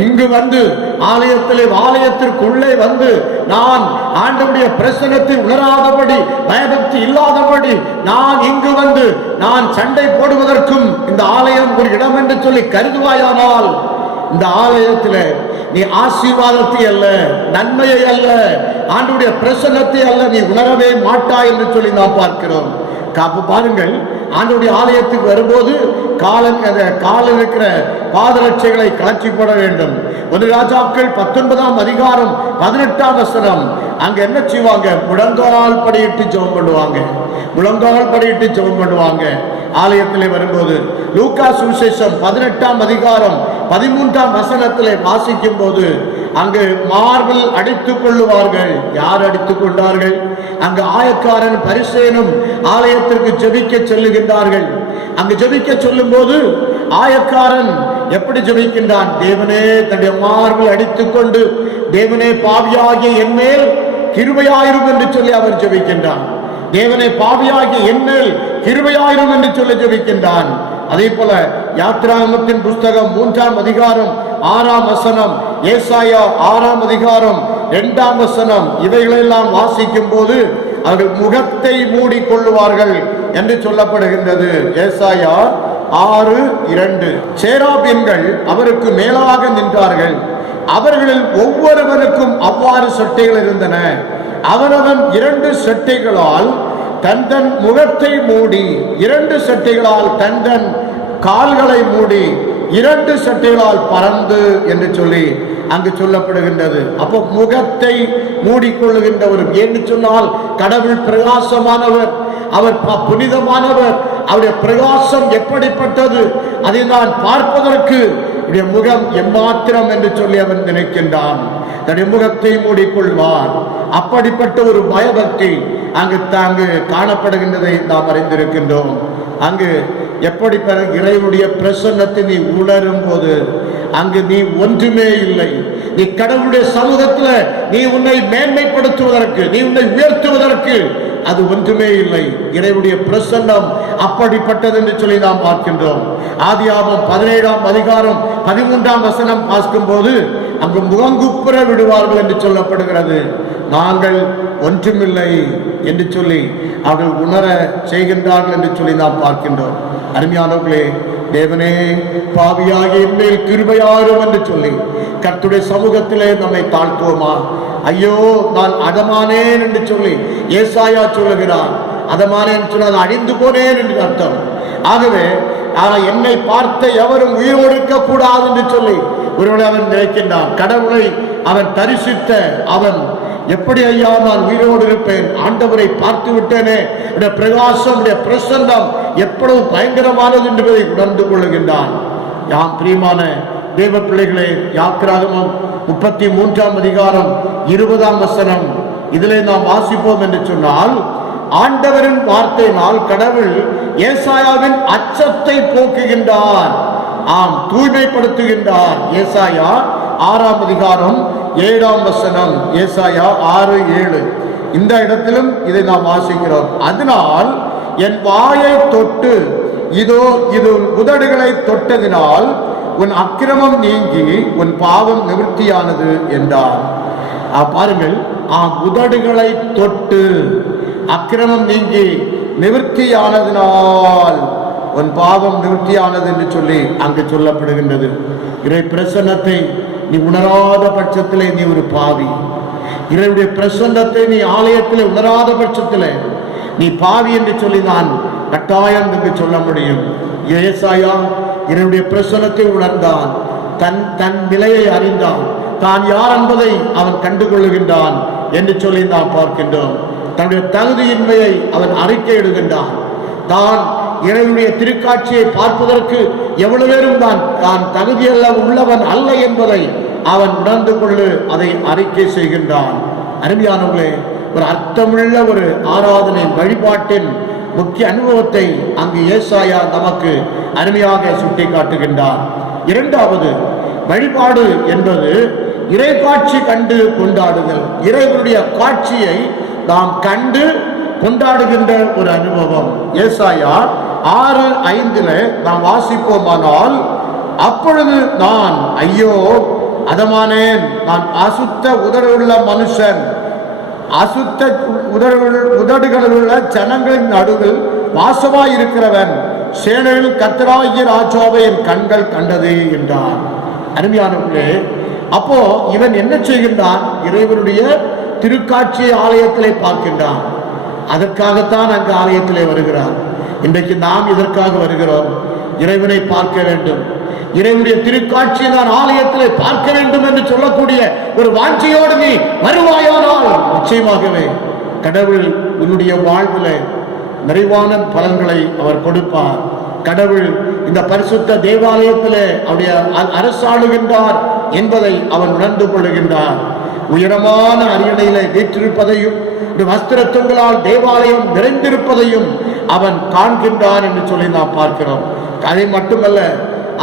இங்கு வந்து ஆலயத்திற்குள்ளே வந்து நான் ஆண்டவருடைய பிரசன்னத்தை உணராதபடி, பயபக்தி இல்லாதபடி நான் இங்கு வந்து நான் சண்டை போடுவதற்கும் இந்த ஆலயம் ஒரு இடம் என்று சொல்லி கருதுவாயானால் இந்த ஆலயத்தில் நீ ஆசீர்வாதத்தை அல்ல, நன்மையை அல்ல, ஆண்டவருடைய பிரசன்னத்தை அல்ல நீ உணரவே மாட்டாய் என்று சொல்லி நாம் பார்க்கிறோம். பாருங்கள், ஆண்டவருடைய ஆலயத்துக்கு வரும்போது காலில் இருக்கிற பாதரட்சைகளை கலச்சி போட வேண்டும். 1 ராஜாக்கள் 19ஆம் அதிகாரம் 18ஆம் வசனம் அங்க என்ன செய்வாங்க, முழங்கால் படியிட்டு ஜெபம் பண்ணுவாங்க ஆலயத்திலே வரும்போது. லூக்கா சுவிசேஷம் 18ஆம் அதிகாரம் 13ஆம் வசனத்திலே வாசிக்கும் போது அங்கு மார்பில் அடித்துக் கொள்ளுவார்கள். யார் அடித்துக் கொண்டார்கள்? அங்கு ஆயக்காரன் பரிசேனும் ஆலயத்திற்கு ஜெபிக்க செல்லுகின்றார்கள். அங்கு ஜெபிக்க சொல்லும் போது ஆயக்காரன் எப்படி ஜெபிக்கின்றான்? தேவனே தன்னுடைய மார்பில் அடித்துக் கொண்டு, தேவனே பாவியாகிய என் மேல் கிருபையாயிரும் என்று சொல்லி அவர் ஜெபிக்கின்றான். தேவனே பாவியாகிய என் மேல் கிருபையாயிரும் என்று சொல்லி ஜெபிக்கின்றான். அதே போல யாத்ராகமத்தின் புஸ்தகம் 3ஆம் அதிகாரம் 6ஆம் வசனம், ஏசாயா 6ஆம் அதிகாரம் 2ஆம் வசனம் இவைகளெல்லாம் வாசிக்கும் போது அவர்கள் முகத்தை மூடிக்கொள்ளுவார்கள் என்று சொல்லப்படுகின்றது. ஏசாயா 6:2. சேராபீன்கள் அவருக்கு மேலாக நின்றார்கள், அவர்களில் ஒவ்வொருவருக்கும் அவ்வாறு சட்டைகள் இருந்தன. அவனவன் 2 சட்டைகளால் தன் முகத்தை மூடி, 2 சட்டைகளால் தன் கால்களை மூடி, 2 சட்டைகளால் பறந்து என்று சொல்லி அங்கு சொல்லப்படுகின்றது. அப்போ முகத்தை மூடிக்கொள்ளுகின்றவர் என்று சொன்னால் கடவுள் பிரகாசமானவர், அவர் புனிதமானவர், அவருடைய பிரகாசம் எப்படிப்பட்டது அதை நான் பார்ப்பதற்கு முகம் எம்மாத்திரம் என்று சொல்லி அவன் நினைக்கின்றான். தன்னுடைய முகத்தை மூடிக்கொள்வார். அப்படிப்பட்ட ஒரு பயபக்தி அங்கு காணப்படுகின்றதை நாம் அறிந்திருக்கின்றோம். அங்கு எப்படி இறைவனுடைய பிரசன்னத்தை நீ உணரும் போது அங்கு நீ ஒன்றுமே இல்லை. நீ கடவுளுடைய சமூகத்தில் நீ உன்னை மேன்மைப்படுத்துவதற்கு, நீ உன்னை உயர்த்துவதற்கு அது ஒன்றுமே இல்லை. இறைவனுடைய பிரசன்னம் அப்படிப்பட்டது என்று சொல்லி நாம் பார்க்கின்றோம். ஆதியாகமம் 17ஆம் அதிகாரம் 13ஆம் வசனம் பார்க்கும் போது அங்கு முகங்குப்புற விடுவார்கள் என்று சொல்லப்படுகிறது. நாங்கள் ஒன்றுமில்லை என்று சொல்லி அவர்கள் உணர செய்கின்றார்கள் என்று சொல்லி நாம் பார்க்கின்றோம். அருமையானவர்களே, தேவனே பாவியாகி என்மேல் கிருபையாயிரும் என்று சொல்லி கர்த்தருடைய சமூகத்திலே நம்மை தாழ்த்துவோமா? ஐயோ நான் அதமானேன் என்று சொல்லி ஏசாயா சொல்லுகிறார். அதமானேன் சொன்னால் அழிந்து போனேன் என்று அர்த்தம். ஆகவே என்னை பார்த்த எவரும் உயிரோடு இருக்க கூடாது என்று சொல்லி ஒருவனை அவன் நினைக்கின்றான். கடவுளை அவன் தரிசித்த அவன் எப்படி ஐயா நான் உயிரோடு இருப்பேன், ஆண்டவரை பார்த்து விட்டேனே, பிரகாசம் பிரசன்னம் எவ்வளவு பயங்கரமானது என்பதை உணர்ந்து கொள்ளுகின்றான். யாம் பிரியமான தேவ பிள்ளைகளே, யாத்திராகமம் 33ஆம் அதிகாரம் 20ஆம் வசனம் இதிலே நாம் வாசிப்போம் என்று சொன்னால், ஆண்டவரின் வார்த்தையினால் கடவுள் ஏசாயாவின் அச்சத்தை போக்குகின்றார், ஆம் தூய்மைப்படுத்துகின்றார். ஏசாயா 6ஆம் அதிகாரம் 7ஆம் வசனம், ஏசாயா 6:7 இந்த இடத்திலும் இதை நாம் வாசிக்கிறோம். அதனால் என் வாயை தொட்டு இதோ இது உதடுகளை தொட்டதினால் உன் அக்கிரமம் நீங்கி உன் பாவம் நிவர்த்தியானது என்றார். பாருங்கள், உதடுகளை தொட்டு அக்கிரமம் நீங்கி நிவர்த்தியானதினால் உன் பாவம் நிவர்த்தியானது என்று சொல்லி அங்கு சொல்லப்படுகின்றது. இறை பிரசன்னத்தை நீ உணராத பட்சத்திலே நீ ஒரு பாவி. இறைவனுடைய பிரசன்னத்தை நீ ஆலயத்திலே உணராத பட்சத்திலே நீ பாவி என்று சொல்லி நான் கட்டாயம் என்று சொல்ல முடியும். ஏசாயா இறைவனுடைய பிரசன்னத்தை உணர்ந்தான், தன் நிலையை அறிந்தான், தான் யார் என்பதை அவன் கண்டுகொள்ளுகின்றான் என்று சொல்லி நாம் பார்க்கின்றோம். தன்னுடைய தகுதியின்மையை அவன் அறிக்கையிடுகின்றான். தான் இறைவனுடைய திருக்காட்சியை பார்ப்பதற்கு எவ்வளவு பேரும் தான் தகுதியல்ல உள்ளவன் அல்ல என்பதை அவன் உணர்ந்து கொண்டு அதை அறிக்கை செய்கின்றான். அருமையானவர்களே, ஒரு அர்த்தமுள்ள ஒரு ஆராதனை வழிபாட்டின் முக்கிய அனுபவத்தை அங்கு ஏசாயா நமக்கு அருமையாக சுட்டி காட்டுகின்றார். இரண்டாவது, வழிபாடு என்பது இறை காட்சி கண்டு கொண்டாடுதல். இறைவனுடைய காட்சியை நாம் கண்டு கொண்டாடுகின்ற ஒரு அனுபவம். ஏசாயா 6:5 நாம் வாசிப்போமானால், அப்பொழுது நான் ஐயோ அதமானேன், நான் அசுத்த உதடுள்ள மனுஷன், அசுத்த உதடுகளுள்ள ஜனங்களின் நடுவில் வாசமாயிருக்கிறவன், சேனையில் கர்த்தராகிய ராஜாவை என் கண்கள் கண்டது என்றான். அருமையானவர்களே, அப்போ இவன் என்ன செய்கின்றான்? இறைவனுடைய திருக்காட்சியை ஆலயத்திலே பார்க்கின்றான். அதற்காகத்தான் அங்கு ஆலயத்திலே வருகிறான். இன்றைக்கு நாம் இதற்காக வருகிறோம். இறைவனை பார்க்க வேண்டும், இறைவனுடைய திருக்காட்சியை நான் ஆலயத்திலே பார்க்க வேண்டும் என்று சொல்லக்கூடிய ஒரு வாஞ்சையோடு நீ வருவாயானால் நிச்சயமாகவே கடவுள் உன்னுடைய வாழ்வில் நிறைவான பலன்களை அவர் கொடுப்பார். கடவுள் இந்த பரிசுத்த தேவாலயத்திலே அவருடைய அரசாளுகின்றார் என்பதை அவன் உணர்ந்து கொள்ளுகின்றார். உயரமான அரியணையிலே வீற்றிருப்பதையும் வஸ்திரத்துங்களால் தேவாலயம் நிறைந்திருப்பதையும் அவன் காண்கின்றான் என்று சொல்லி நாம் பார்க்கிறோம். அதை மட்டுமல்ல,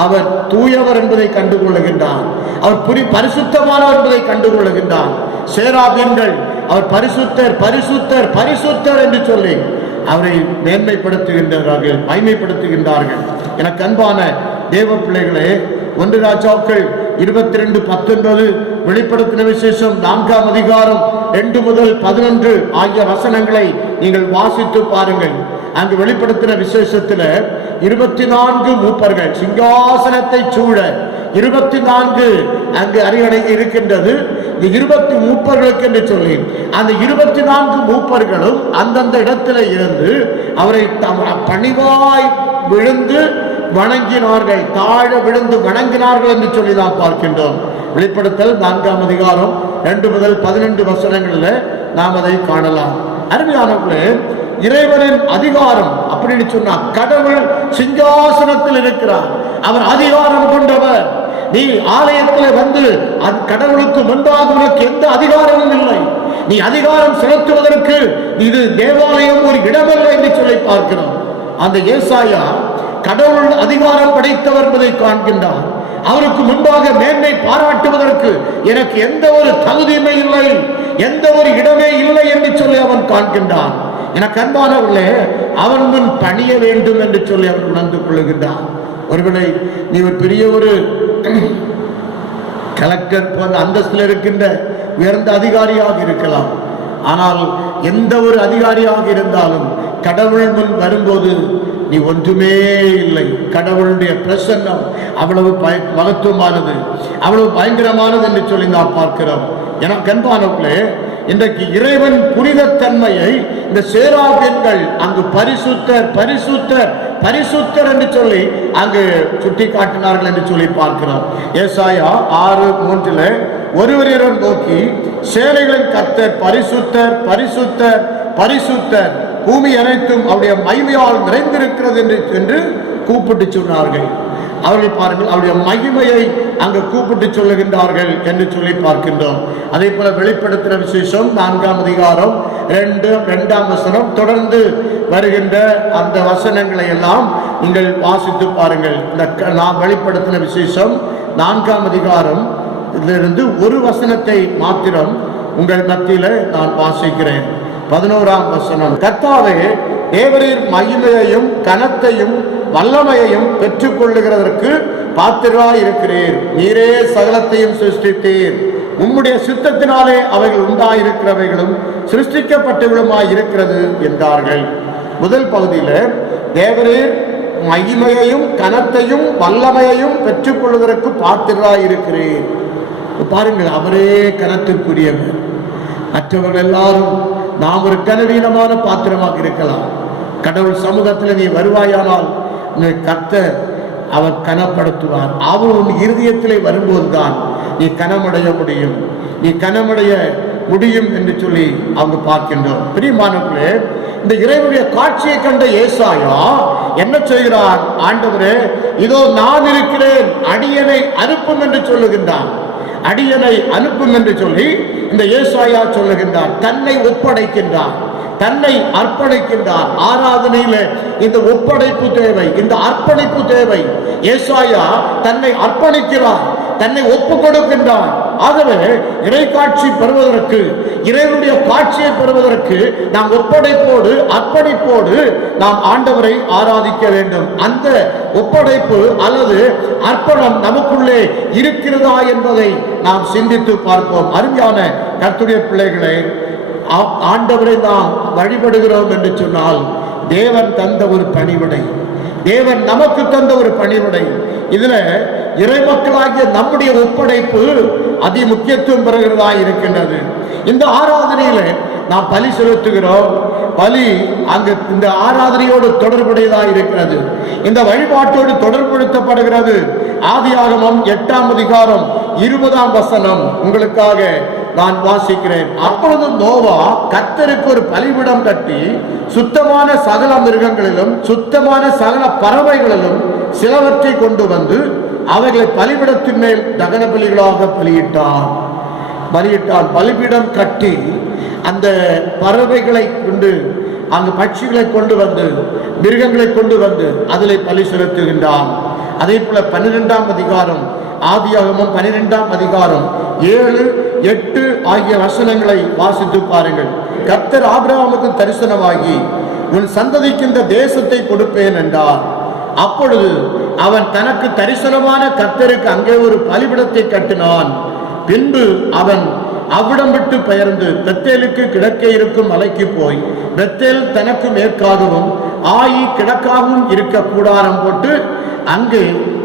அவர் தூயவர் என்பதை கண்டுகொள்ளுகின்றான். அவர் பரிசுத்தமானவர் என்பதை கண்டுகொள்ளுகின்றான். சேராபீன்கள் அவர் பரிசுத்தர் பரிசுத்தர் பரிசுத்தர் என்று சொல்லி அவரை மேன்மைப்படுத்துகின்றார்கள், மகிமைப்படுத்துகின்றார்கள். எனக்கு அன்பான தேவ பிள்ளைகளே, 1 ராஜாக்கள் 22:19, வெளிப்படுத்தின விசேஷம் 4ஆம் அதிகாரம் 2 முதல் 11 ஆகிய வசனங்களை நீங்கள் வாசித்து பாருங்கள். அங்கு வெளிப்படுத்தின விசேஷத்தில் 24 மூப்பர்கள் சிங்காசனத்தை சூழ 24 அங்கு அரியணை இருக்கின்றது. இந்த 20 மூப்பர்களுக்கு என்று சொல்லி அந்த 24 மூப்பர்களும் அந்தந்த இடத்துல இருந்து அவரை பணிவாய் விழுந்து வணங்கினார்கள், தாழ விழுந்து வணங்கினார்கள் என்று சொல்லி நாம் பார்க்கின்றோம். வெளிப்படுத்தல் 4ஆம் அதிகாரம் 2 முதல் 12 வசனங்களில் நாம் அதை காணலாம். அருமையானவர்களே, இறைவனின் அதிகாரம் அப்படின்னு சொன்னா, கடவுள் சிங்காசனத்தில் இருக்கிறார், அவர் அதிகாரம் கொண்டவர். நீ ஆலயத்தில் வந்து கடவுளுக்கு முன்பாக உனக்கு எந்த அதிகாரமும் இல்லை. நீ அதிகாரம் செலுத்துவதற்கு இது தேவாலயம் ஒரு இடமல்ல என்று சொல்லி பார்க்கிறோம். அந்த ஏசாயா கடவுள் அதிகாரம் படைத்தவர் என்பதை காண்கின்றார். அவருக்கு முன்பாக மேன்மை பாராட்டுவதற்கு எனக்கு எந்த ஒரு தகுதியுமே இல்லை, எந்த ஒரு இடமே இல்லை என்று சொல்லி அவன் காண்கின்றான். எனக்கு அன்பானவர்களே, அவன் முன் பணிய வேண்டும் என்று சொல்லி அவன் உணர்ந்து கொள்ளுகின்றான். ஒருவேளை நீ ஒரு பெரிய ஒரு கலெக்டர் போன்ற அந்தஸ்தில் இருக்கின்ற உயர்ந்த அதிகாரியாக இருக்கலாம். ஆனால் எந்த ஒரு அதிகாரியாக இருந்தாலும் கடவுள் முன் வரும்போது நீ ஒன்றுமே இல்லை. கடவுளுடைய பிரசன்னம் அவ்வளவு மகத்துவமானது, அவ்வளவு பயங்கரமானது என்று சொல்லி நாம் பார்க்கிறோம். எனக்கு அன்பானவர்களே, இன்றைக்கு இறைவன் புனிதத்தன்மையை இந்த சேராபீன்கள் அங்கு பரிசுத்தர் பரிசுத்தர் பரிசுத்தர் என்று சொல்லி அங்கு சுட்டி காட்டினார்கள் என்று சொல்லி பார்க்கிறோம். ஏசாயா 6:3 ஒருவரிடம் நோக்கி சேனைகளின் கர்த்தர் பரிசுத்தர் பரிசுத்தர் பரிசுத்தர், பூமி அனைத்தும் அவருடைய மகிமையால் நிறைந்திருக்கிறது என்று கூப்பிட்டு சொன்னார்கள். அவர்கள் பாருங்கள், அவருடைய மகிமையை அங்கு கூப்பிட்டு சொல்லுகின்றார்கள் என்று சொல்லி பார்க்கின்றோம். அதே போல வெளிப்படுத்துகிற விசேஷம் 4ஆம் அதிகாரம் 2ஆம் வசனம் தொடர்ந்து வருகின்ற அந்த வசனங்களை எல்லாம் நீங்கள் வாசித்து பாருங்கள். இந்த நாம் வெளிப்படுத்தின விசேஷம் 4ஆம் அதிகாரம் இதிலிருந்து ஒரு வசனத்தை மாத்திரம் உங்கள் மத்தியில நான் வாசிக்கிறேன். 11ஆம் வசனம், கர்த்தாவே, தேவரீர் மகிமையையும் கனத்தையும் வல்லமையையும் பெற்றுக் கொள்ளுகிறதற்கு பாத்திரராய் இருக்கிறீர். நீரே சகலத்தையும் சிருஷ்டித்தீர். உம்முடைய சித்தத்தினாலே அவைகள் உண்டாயிருக்கிறவைகளும் சிருஷ்டிக்கப்பட்டவர்களுமாய் இருக்கிறது என்றார்கள். முதல் பகுதியில் தேவரீர் மகிமையையும் கனத்தையும் வல்லமையையும் பெற்றுக் கொள்வதற்கு பாத்திரராய் இருக்கிறீர். பாருங்கள், அவரே கனத்திற்குரியவர். மற்றவர்கள் எல்லாரும் நாம் ஒரு கனவீனமான பாத்திரமாக இருக்கலாம். கடவுள் சமூகத்தில் நீ வருவாயானால் கர்த்தர் அவர் கனப்படுத்துவார். அவர் உன் இருதயத்திலே வரும்போதுதான் நீ கனமடைய முடியும், நீ கனமடைய முடியும் என்று சொல்லி அவங்க பார்க்கின்றோம். பிரியமானவர்களே, இந்த இறைவனுடைய காட்சியை கண்ட ஏசாயா என்ன செய்கிறார்? ஆண்டவரே, இதோ நான் இருக்கிறேன், அடியனை அனுப்பும் என்று சொல்லுகின்றான். அடியனை அனுப்பும் என்று சொல்லி இந்த ஏசாயா சொல்லுகின்றார். தன்னை ஒப்படைக்கின்றார், தன்னை அர்ப்பணிக்கின்றார். ஆராதனையில இந்த ஒப்படைப்பு தேவை, இந்த அர்ப்பணிப்பு தேவை. ஏசாயா தன்னை அர்ப்பணிக்கிறார், தன்னை ஒப்பு கொடுக்கின்றார். ஆகவே இறை காட்சி பெறுவதற்கு, இறைவனுடைய காட்சியை பெறுவதற்கு நாம் ஒப்படைப்போடு அர்ப்பணிப்போடு நாம் ஆண்டவரை ஆராதிக்க வேண்டும். அந்த ஒப்படைப்பு அல்லது அர்ப்பணம் நமக்குள்ளே இருக்கிறதா என்பதை நாம் சிந்தித்து பார்ப்போம். அருமையான கர்த்தருடைய பிள்ளைகளை, ஆண்டவரை நாம் வழிபடுகிறோம் என்று சொன்னால் தேவன் தந்த ஒரு பணிவிடை, தேவன் நமக்கு தந்த ஒரு பணிவிடை. இதுல இறைமக்களாகிய நம்முடைய ஒப்படைப்பு அதி முக்கியத்துவம் பெறுகிறதா இருக்கின்றது. இந்த ஆராதனையில நாம் பலி செலுத்துகிறோம். பலி அங்கு இந்த ஆராதனையோடு தொடர்புடையதா இருக்கிறது, இந்த வழிபாட்டோடு தொடர்புபடுத்தப்படுகிறது. ஆதியாகமம் 8ஆம் அதிகாரம் 20ஆம் வசனம் உங்களுக்காக நான் வாசிக்கிறேன். அப்பொழுது நோவா கர்த்தருக்கு ஒரு பலிபீடம் கட்டி சுத்தமான சகல மிருகங்களிலும் சுத்தமான சகல பறவைகளிலும் சிலவற்றை கொண்டு வந்து அவைகளை பலிபீடத்தின் மேல் தகன பலிகளாக பலியிட்டான். பலிபீடம் கட்டி அந்த பறவைகளை கொண்டு, அங்கு பட்சிகளை கொண்டு வந்து, மிருகங்களை கொண்டு வந்து அதில் பலி செலுத்துகின்றான். அதே போல 12ஆம் அதிகாரம், ஆதியாகமம் 12ஆம் அதிகாரம் 7, 8 ஆகிய வசனங்களை வாசித்து பாருங்கள். கர்த்தர் ஆபிரகாமுக்கு தரிசனமாகி உன் சந்ததிக்கு இந்த தேசத்தை கொடுப்பேன் என்றார். அப்பொழுது அவன் தனக்கு தரிசனமான கர்த்தருக்கு அங்கே ஒரு பலிபீடத்தை கட்டினான். பின்பு அவன் அவ்விடம் விட்டு பெயர்ந்து பெத்தேலுக்கு கிழக்கே இருக்கும் மலைக்கு போய் பெத்தேல் தனக்கு மேற்காகவும் ஆயி கிழக்காகவும் இருக்க கூடாரம் போட்டு அங்கு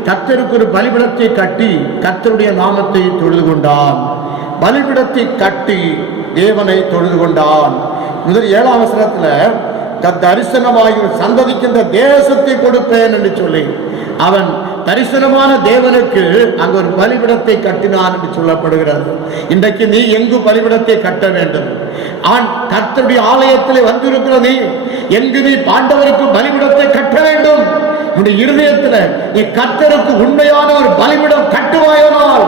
கர்த்தருக்கு ஒரு பலிபீடத்தை கட்டி கர்த்தருடைய நாமத்தை தொழுது கொண்டான். பலிபீடத்தை கட்டி தேவனை தொழுது கொண்டான். முதல் 7ஆம் வசனத்துல தரிசனமாகி சந்ததிக்கின்ற தேசத்தை கொடுப்பேன் என்று சொல்லி அவன் தரிசனமான தேவனுக்கு அங்கு ஒரு பலிபீடத்தை கட்டினான் என்று சொல்லப்படுகிறது. இன்றைக்கு நீ எங்கு பலிபீடத்தை கட்ட வேண்டும்? கர்த்தருடைய ஆலயத்திலே வந்திருக்கிற நீ எங்கு நீ ஆண்டவருக்கு பலிபீடத்தை கட்ட வேண்டும்? உன்னுடைய இருதயத்தில் நீ கர்த்தருக்கு உண்மையான ஒரு பலிபீடம் கட்டுவாயானால்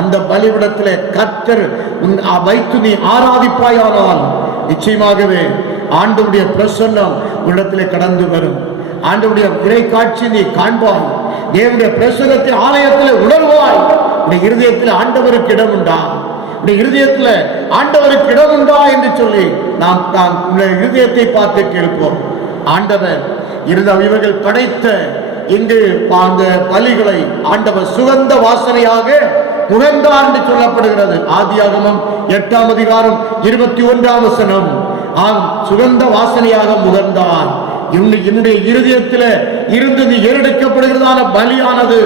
அந்த பலிபீடத்திலே கர்த்தர் வைத்து நீ ஆராதிப்பாயானால் நிச்சயமாகவே ஆண்டவருடைய பிரசன்னம் உள்ளத்திலே கடந்து வரும். ஆண்டவருடைய இறை காட்சி நீ காண்பாய். தேவனுடைய பிரசன்னத்தை ஆலயத்தில் உணர்வாய். உடைய இருதயத்தில் ஆண்டவருக்கு இடம் உண்டா? உடைய இருதயத்தில் ஆண்டவருக்கு இடம் உண்டா என்று சொல்லி நாம் இருதயத்தை பார்த்து கேட்போம். ஆண்டவர் இவர்கள் படைத்த இங்கு அந்த பலிகளை ஆண்டவர் சுகந்த வாசனையாக முகந்தார் என்று சொல்லப்படுகிறது. ஆதியாகமம் 8ஆம் அதிகாரம் 21ஆம் வசனம். சுகந்த வாசனையாக முகந்தார். என்னுடைய இருதயத்தில் இருந்து ஏறெடுக்கப்படுகிறதான பலியானது,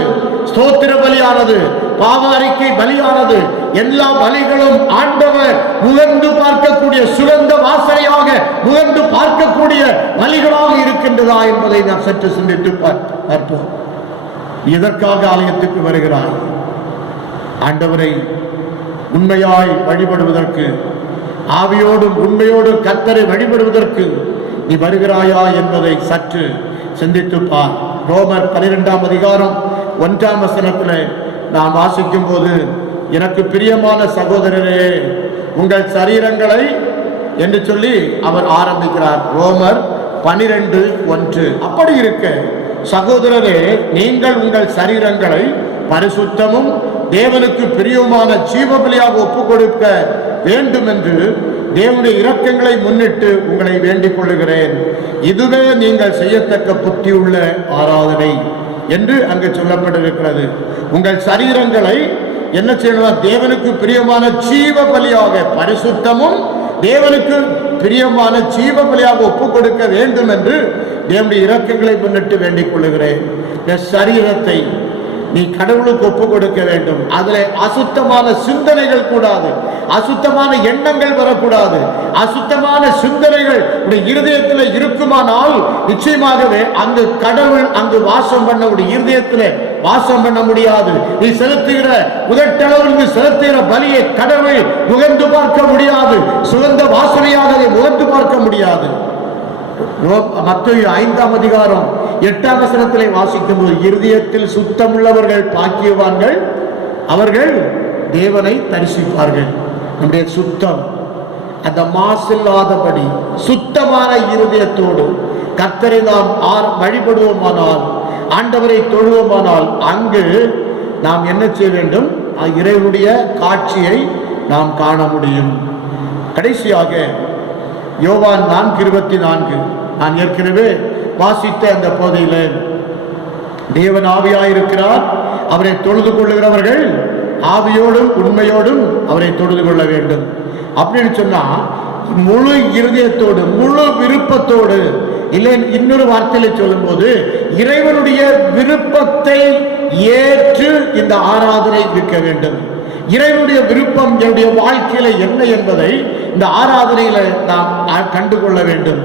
ஸ்தோத்திர பலியானது, பாவ அறிக்கை பலியானது, எல்லா பலிகளும் ஆண்டவர் முகந்து பார்க்கக்கூடிய சுகந்த வாசனையாக முகந்து பார்க்கக்கூடிய பலிகளாக இருக்கின்றதா என்பதை நாம் சற்று சிந்தித்து பார்ப்போம். எதற்காக ஆலயத்துக்கு வருகிறாய்? ஆண்டவரை உண்மையாய் வழிபடுவதற்கு, ஆவியோடும் உண்மையோடும் கர்த்தரை வழிபடுவதற்கு நீ வருகிறாயா என்பதை சற்று சிந்தித்து பார். ரோமர் 12ஆம் அதிகாரம் 1ஆம் வசனத்தில் நாம் வாசிக்கும் போது, எனக்கு பிரியமான சகோதரரே உங்கள் சரீரங்களை என்று சொல்லி அவர் ஆரம்பிக்கிறார். ரோமர் 12:1. அப்படி இருக்க சகோதரரே, நீங்கள் உங்கள் சரீரங்களை பரிசுத்தமும் தேவனுக்கு பிரியமான ஜீவபலியாக ஒப்புக் கொடுக்க வேண்டும் என்று தேவனுடைய இரக்கங்களை முன்னிட்டு உங்களை வேண்டிக் கொள்ளுகிறேன். இதுவே நீங்கள் செய்யத்தக்க புத்தியுள்ள ஆராதனை என்று அங்கு சொல்லப்பட்டிருக்கிறது. உங்கள் சரீரங்களை என்ன செய்யணும்? தேவனுக்கு பிரியமான ஜீவ பலியாக, பரிசுத்தமும் தேவனுக்கு பிரியமான ஜீவ பலியாக ஒப்புக் கொடுக்க வேண்டும் என்று தேவனுடைய இரக்கங்களை முன்னிட்டு வேண்டிக் கொள்ளுகிறேன். இந்த சரீரத்தை நீ கடவுளுக்கு ஒப்புக் கொடுக்க வேண்டும். அதுல அசுத்தமான சிந்தனைகள் கூடாது, அசுத்தமான எண்ணங்கள் வரக்கூடாது. அசுத்தமான சிந்தனைகள் இருதயத்தில் இருக்குமானால் நிச்சயமாகவே அங்கு கடவுள் அங்கு வாசம் பண்ண இருதயத்தில் வாசம் பண்ண முடியாது. நீ செலுத்துகிற முதற்றளவுக்கு செலுத்துகிற பலியை கடவுள் முகந்து பார்க்க முடியாது. சுகந்த வாசனையாக அதை முகந்து பார்க்க முடியாது. மத்தேயு 5ஆம் அதிகாரம் 8ஆம் வசனத்திலே வாசிக்கும் போது, இருதயத்தில் சுத்தமுள்ளவர்கள் பாக்கியவான்கள், அவர்கள் தேவனை தரிசிப்பார்கள். நம்முடைய சுத்தம், அந்த மாசில்லாதபடி சுத்தமான இருதயத்தோடு கர்த்தரை நாம் வழிபடுவோமானால், ஆண்டவரை தொழுவோமானால், அங்கு நாம் என்ன செய்ய வேண்டும்? இறைவனுடைய காட்சியை நாம் காண முடியும். கடைசியாக யோவான் 4:24 நான் ஏற்கனவே வாசித்த அந்த பகுதியில், தேவன் ஆவியாயிருக்கிறார், அவரை தொழுது கொள்ளுகிறவர்கள் ஆவியோடும் உண்மையோடும் அவரை தொழுது கொள்ள வேண்டும். அப்படின்னு சொன்னா முழு இருதயத்தோடு, முழு விருப்பத்தோடு, இல்லை இன்னொரு வார்த்தையில சொல்லும் போது இறைவனுடைய விருப்பத்தை ஏற்று இந்த ஆராதனை இருக்க வேண்டும். இறைவனுடைய விருப்பம் என்னுடைய வாழ்க்கையில என்ன என்பதை இந்த ஆராதனையில நாம் கண்டுகொள்ள வேண்டும்,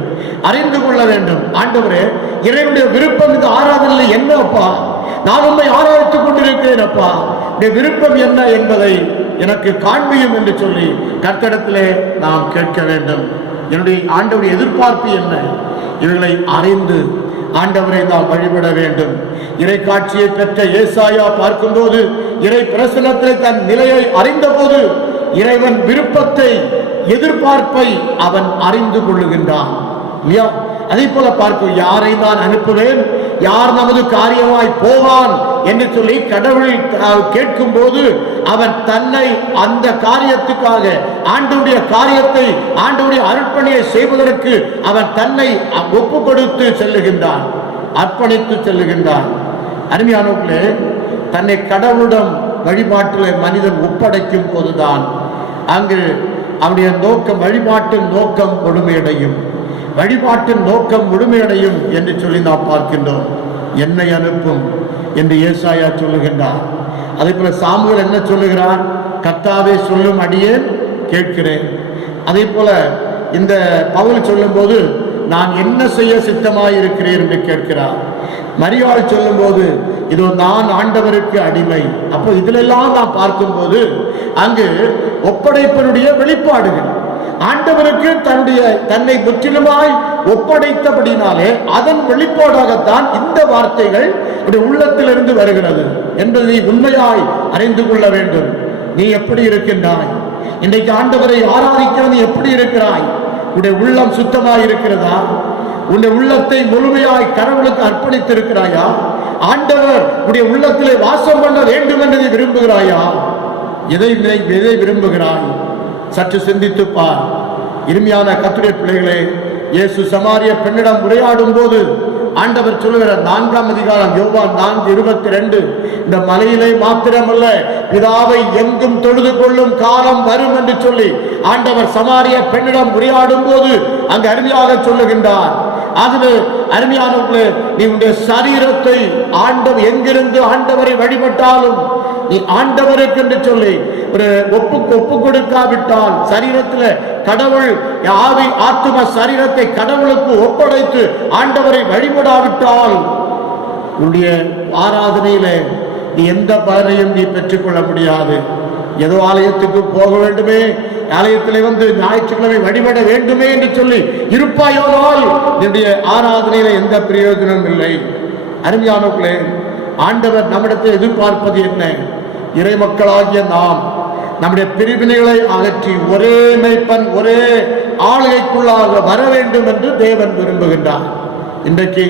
அறிந்து கொள்ள வேண்டும். ஆண்டவரே, இறைவனுடைய விருப்பம் இந்த ஆராதனையில என்ன அப்பா? நான் உண்மை ஆராய்த்துக் கொண்டிருக்கிறேன் அப்பா, இந்த விருப்பம் என்ன என்பதை எனக்கு காண்பியும் என்று சொல்லி கர்த்தரிடத்திலே நாம் கேட்க வேண்டும். என்னுடைய ஆண்டவருடைய எதிர்பார்ப்பு என்ன? இவர்களை அறிந்து ஆண்டவரை நாம் வழிபட வேண்டும். இறை காட்சியை பெற்ற ஏசாயா பார்க்கும்போது, இறை பிரசன்னத்திலே தன் நிலையை அறிந்த போது இறைவன் விருப்பத்தை, எதிர்பார்ப்பை அவன் அறிந்து கொள்ளுகின்றான். இல்லையா? அதே போல பார்க்கும், யாரை நான் அனுப்புவேன், யார் நமது காரியமாய் போவான் என்று சொல்லி கடவுள் கேட்கும் போது அவன் தன்னை அந்த காரியத்துக்காக, ஆண்டவருடைய காரியத்தை, ஆண்டவருடைய அர்ப்பணியை செய்வதற்கு அவன் தன்னை ஒப்பு கொடுத்து செல்லுகின்றான், அர்ப்பணித்து செல்லுகின்றான். அருமையானவர்களே, தன்னை கடவுளிடம் வழிபாட்டில் மனிதன் ஒப்படைக்கும் போதுதான் அங்கு அவனுடைய நோக்கம், வழிபாட்டின் நோக்கம் முழுமையடையும். வழிபாட்டின் நோக்கம் முழுமையடையும் என்று சொல்லி நாம் பார்க்கின்றோம். என்னை அனுப்பும் என்று ஏசாயா சொல்லுகின்றார். அதே போல சாமுவேல் என்ன சொல்லுகிறான்? கர்த்தாவே சொல்லும் அடியேன் கேட்கிறேன். அதே போல இந்த பவுல் சொல்லும் போது நான் என்ன செய்ய சித்தமாயிருக்கிறேன் என்று கேட்கிறார். மரியாள் சொல்லும் போது இதோ நான் ஆண்டவருக்கு அடிமை. அப்போ இதிலெல்லாம் நாம் பார்க்கும்போது அங்கு ஒப்படைப்பனுடைய வெளிப்பாடுகள், ஆண்டவருக்கு தன்னை முற்றிலுமாய் ஒப்படைத்தபடினாலே அதன் வெளிப்பாடாகத்தான் இந்த வார்த்தைகள் உள்ளத்திலிருந்து வருகிறது என்பதை உண்மையாய் அறிந்து கொள்ள வேண்டும். நீ எப்படி இருக்கின்றாய்? இன்றைக்கு ஆண்டவரை ஆராதிக்கிறது எப்படி இருக்கிறாய்? உன்னுடைய உள்ளம் சுத்தமாய் இருக்கிறதா? உன்னுடைய உள்ளத்தை முழுமையாய் கடவுளுக்கு அர்ப்பணித்திருக்கிறாயா? ஆண்டவர் உன்னுடைய உள்ளத்திலே வாசம் பண்ண வேண்டும் என்பதை விரும்புகிறாயா? எதை விரும்புகிறாய்? சற்று சிந்தித்து பார். இனிமையான கர்த்தருடைய பிள்ளைகளே, இயேசு சமாரிய பெண்ணிடம் உரையாடும் போது ஆண்டவர் சொல்லுகிற 4ஆம் அதிகாரம் யோவான் 4:22, இந்த மலையிலே மாத்திரமல்ல பிதாவை எங்கும் தொழுது கொள்ளும் காலம் வரும் என்று சொல்லி ஆண்டவர் சமாரிய பெண்ணிடம் உரையாடும் போது அங்கு அருமையாக சொல்லுகின்றார். ஆகவே அருமையானவர்களே, நீ உன்னுடைய சரீரத்தை ஆண்டவர் எங்கிருந்து ஆண்டவரை வழிபட்டாலும் நீ ஆண்டவருக்கு என்று சொல்லி ஒரு ஒப்பு கொடுக்காவிட்டால், சரீரத்தில் கடவுள் ஆவி ஆத்தும சரீரத்தை கடவுளுக்கு ஒப்படைத்து ஆண்டவரை வழிபடாவிட்டால் உன்னுடைய ஆராதனையில நீ எந்த பலனையும் நீ பெற்றுக்கொள்ள முடியாது. ஏதோ ஆலயத்துக்கு போக வேண்டுமே, ஆலயத்தில் வந்து ஞாயிற்றுக்கிழமை வழிபட வேண்டுமே என்று சொல்லி இருப்பாயோனால் என்னுடைய ஆராதனையில எந்த பிரயோஜனமும் இல்லை. அருமையானவர்களே, ஆண்டவர் நம்மிடத்தை எதிர்பார்ப்பது என்ன? இறை மக்களாகிய நாம் நம்முடைய பிரிவினைகளை அகற்றி ஒரே மெய்ப்பன் ஒரே ஆளுகைக்குள்ளாக வர வேண்டும் என்று தேவன் விரும்புகின்றார். இன்றைக்கு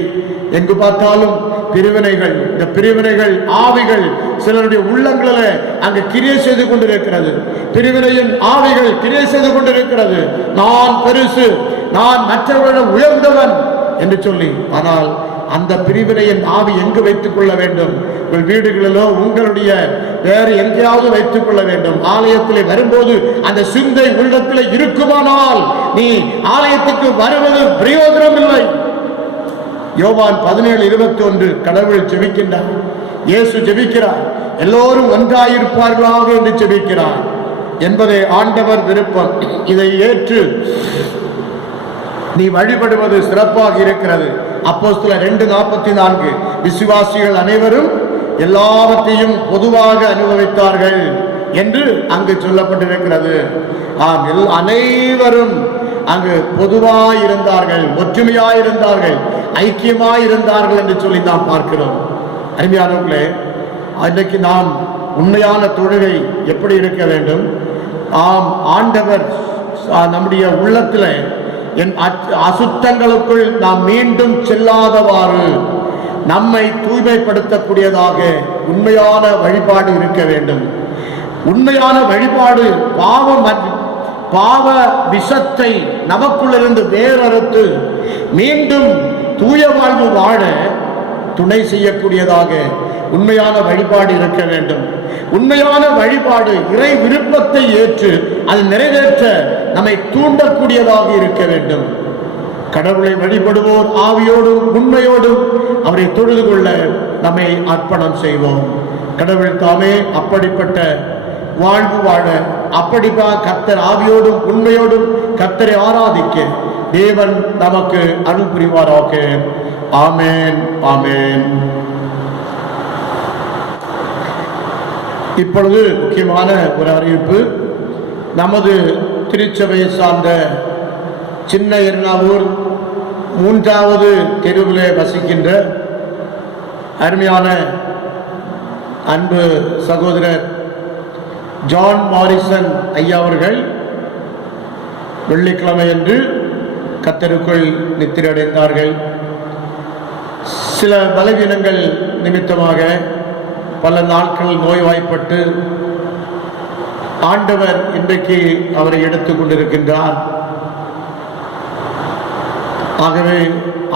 எங்கு பார்த்தாலும் பிரிவினைகள், இந்த பிரிவினைகள் ஆவிகள் சிலருடைய உள்ளங்களில் அங்கு கிரியை செய்து கொண்டிருக்கிறது. பிரிவினையின் ஆவிகள் கிரியை செய்து கொண்டிருக்கிறது. நான் பெருசு, நான் மற்றவர்களிடம் உயர்ந்தவன் என்று சொல்லி. ஆனால் அந்த பிரிவினையின் ஆவி எங்கு வைத்துக் கொள்ள வேண்டும்? உங்கள் வீடுகளிலோ உங்களுடைய வேறு எங்கேயாவது வைத்துக் கொள்ள வேண்டும். ஆலயத்தில் வரும்போது அந்த சிந்தை உள்ளத்தில் இருக்குமானால் நீ ஆலயத்துக்கு வருவது பிரயோஜனம் இல்லை. யோவான் 17:21 கடவுள் ஜெபிக்கின்றார், இயேசு ஜெபிக்கிறார், எல்லோரும் ஒன்றாயிருப்பார்களாக என்று ஜெபிக்கிறார் என்பதை ஆண்டவர் விருப்பம். இதை ஏற்று நீ வழிபடுவது சிறப்பாக இருக்கிறது. அப்போஸ்தலர் 2:44 விசுவாசிகள் அனைவரும் எல்லாவற்றையும் பொதுவாக அனுபவித்தார்கள் என்று அங்கு சொல்லப்பட்டிருக்கிறது. அனைவரும் அங்கு பொதுவாய் இருந்தார்கள், ஒற்றுமையாய் இருந்தார்கள், ஐக்கியமாய் இருந்தார்கள் என்று சொல்லி நாம் பார்க்கிறோம். அருமையானவர்களே, இன்றைக்கு நாம் உண்மையான தொழுகை எப்படி இருக்க வேண்டும்? ஆண்டவர் நம்முடைய உள்ளத்தில் அசுத்தங்களுக்குள் நாம் மீண்டும் செல்லாதவாறு நம்மை தூய்மைப்படுத்தக்கூடியதாக உண்மையான வழிபாடு இருக்க வேண்டும். உண்மையான வழிபாடு பாவ விஷத்தை நமக்குள்ளிருந்து வேறறுத்து மீண்டும் தூய வாழ்வு வாழ துணை செய்யக்கூடியதாக உண்மையான வழிபாடு இருக்க வேண்டும். உண்மையான வழிபாடு இறை விருப்பத்தை ஏற்று அதை நிறைவேற்ற நம்மை தூண்டக்கூடியதாக இருக்க வேண்டும். கடவுளை வழிபடுவோர் ஆவியோடும் உண்மையோடும் அவரை தொழுது கொள்ள நம்மை அர்ப்பணம் செய்வோம். கடவுள் தாமே அப்படிப்பட்ட வாழ்வு வாழ, அப்படிப்பா கர்த்தர் ஆவியோடும் உண்மையோடும் கர்த்தரை ஆராதிக்க தேவன் நமக்கு அருள் புரிவாராக. ஆமேன், ஆமேன். இப்பொழுது முக்கியமான ஒரு அறிவிப்பு. நமது திருச்சபையை சார்ந்த சின்ன எர்ணாவூர் 3வது தெருவிலே வசிக்கின்ற அருமையான அன்பு சகோதரர் ஜான் மாரிசன் ஐயா அவர்கள் வெள்ளிக்கிழமை அன்று கர்த்தருக்குள் நித்திரையடைந்தார்கள். சில பலவீனங்கள் நிமித்தமாக பல நாட்கள் நோய்வாய்ப்பட்டு ஆண்டவர் இன்றைக்கு அவரை எடுத்துக் கொண்டிருக்கின்றார். ஆகவே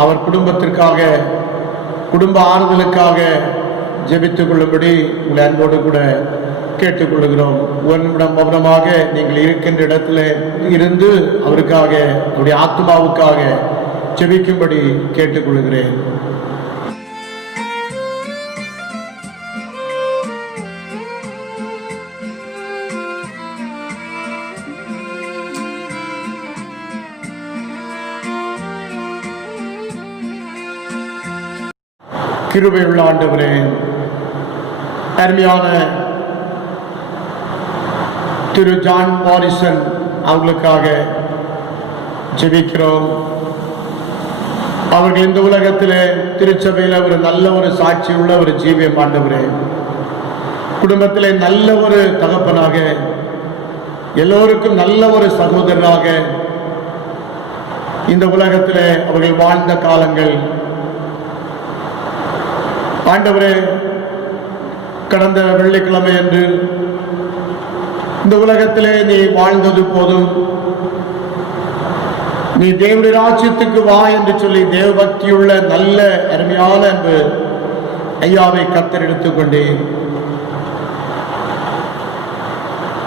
அவர் குடும்பத்திற்காக, குடும்ப ஆறுதலுக்காக ஜெபித்துக் கொள்ளும்படி உங்களை அன்போடு கூட கேட்டுக்கொள்கிறோம். ஒரு நிமிடம் மௌனமாக நீங்கள் இருக்கின்ற இடத்துல இருந்து அவருக்காக, அவருடைய ஆத்மாவுக்காக ஜெபிக்கும்படி கேட்டுக்கொள்கிறேன். கிருபையுள்ள ஆண்டவரே, அருமையான திரு ஜான் மாரிசன் அவர்களுக்காக ஜெபிக்கிறோம். அவர்கள் இந்த உலகத்திலே திருச்சபையில் ஒரு நல்ல ஒரு சாட்சி உள்ள ஒரு ஜீவியம் ஆண்டவரே, குடும்பத்திலே நல்ல ஒரு தகப்பனாக, எல்லோருக்கும் நல்ல ஒரு சகோதரனாக இந்த உலகத்திலே அவர்கள் வாழ்ந்த காலங்கள் ஆண்டவரே, கடந்த வெள்ளிக்கிழமை அன்று இந்த உலகத்திலே நீ வாழ்ந்தது போதும், நீ தேவனுடைய ராஜ்யத்துக்கு வா என்று சொல்லி தேவ பக்தியுள்ள நல்ல அருமையான அன்பு ஐயாவை கர்த்தர் எடுத்துக்கொண்டேன்.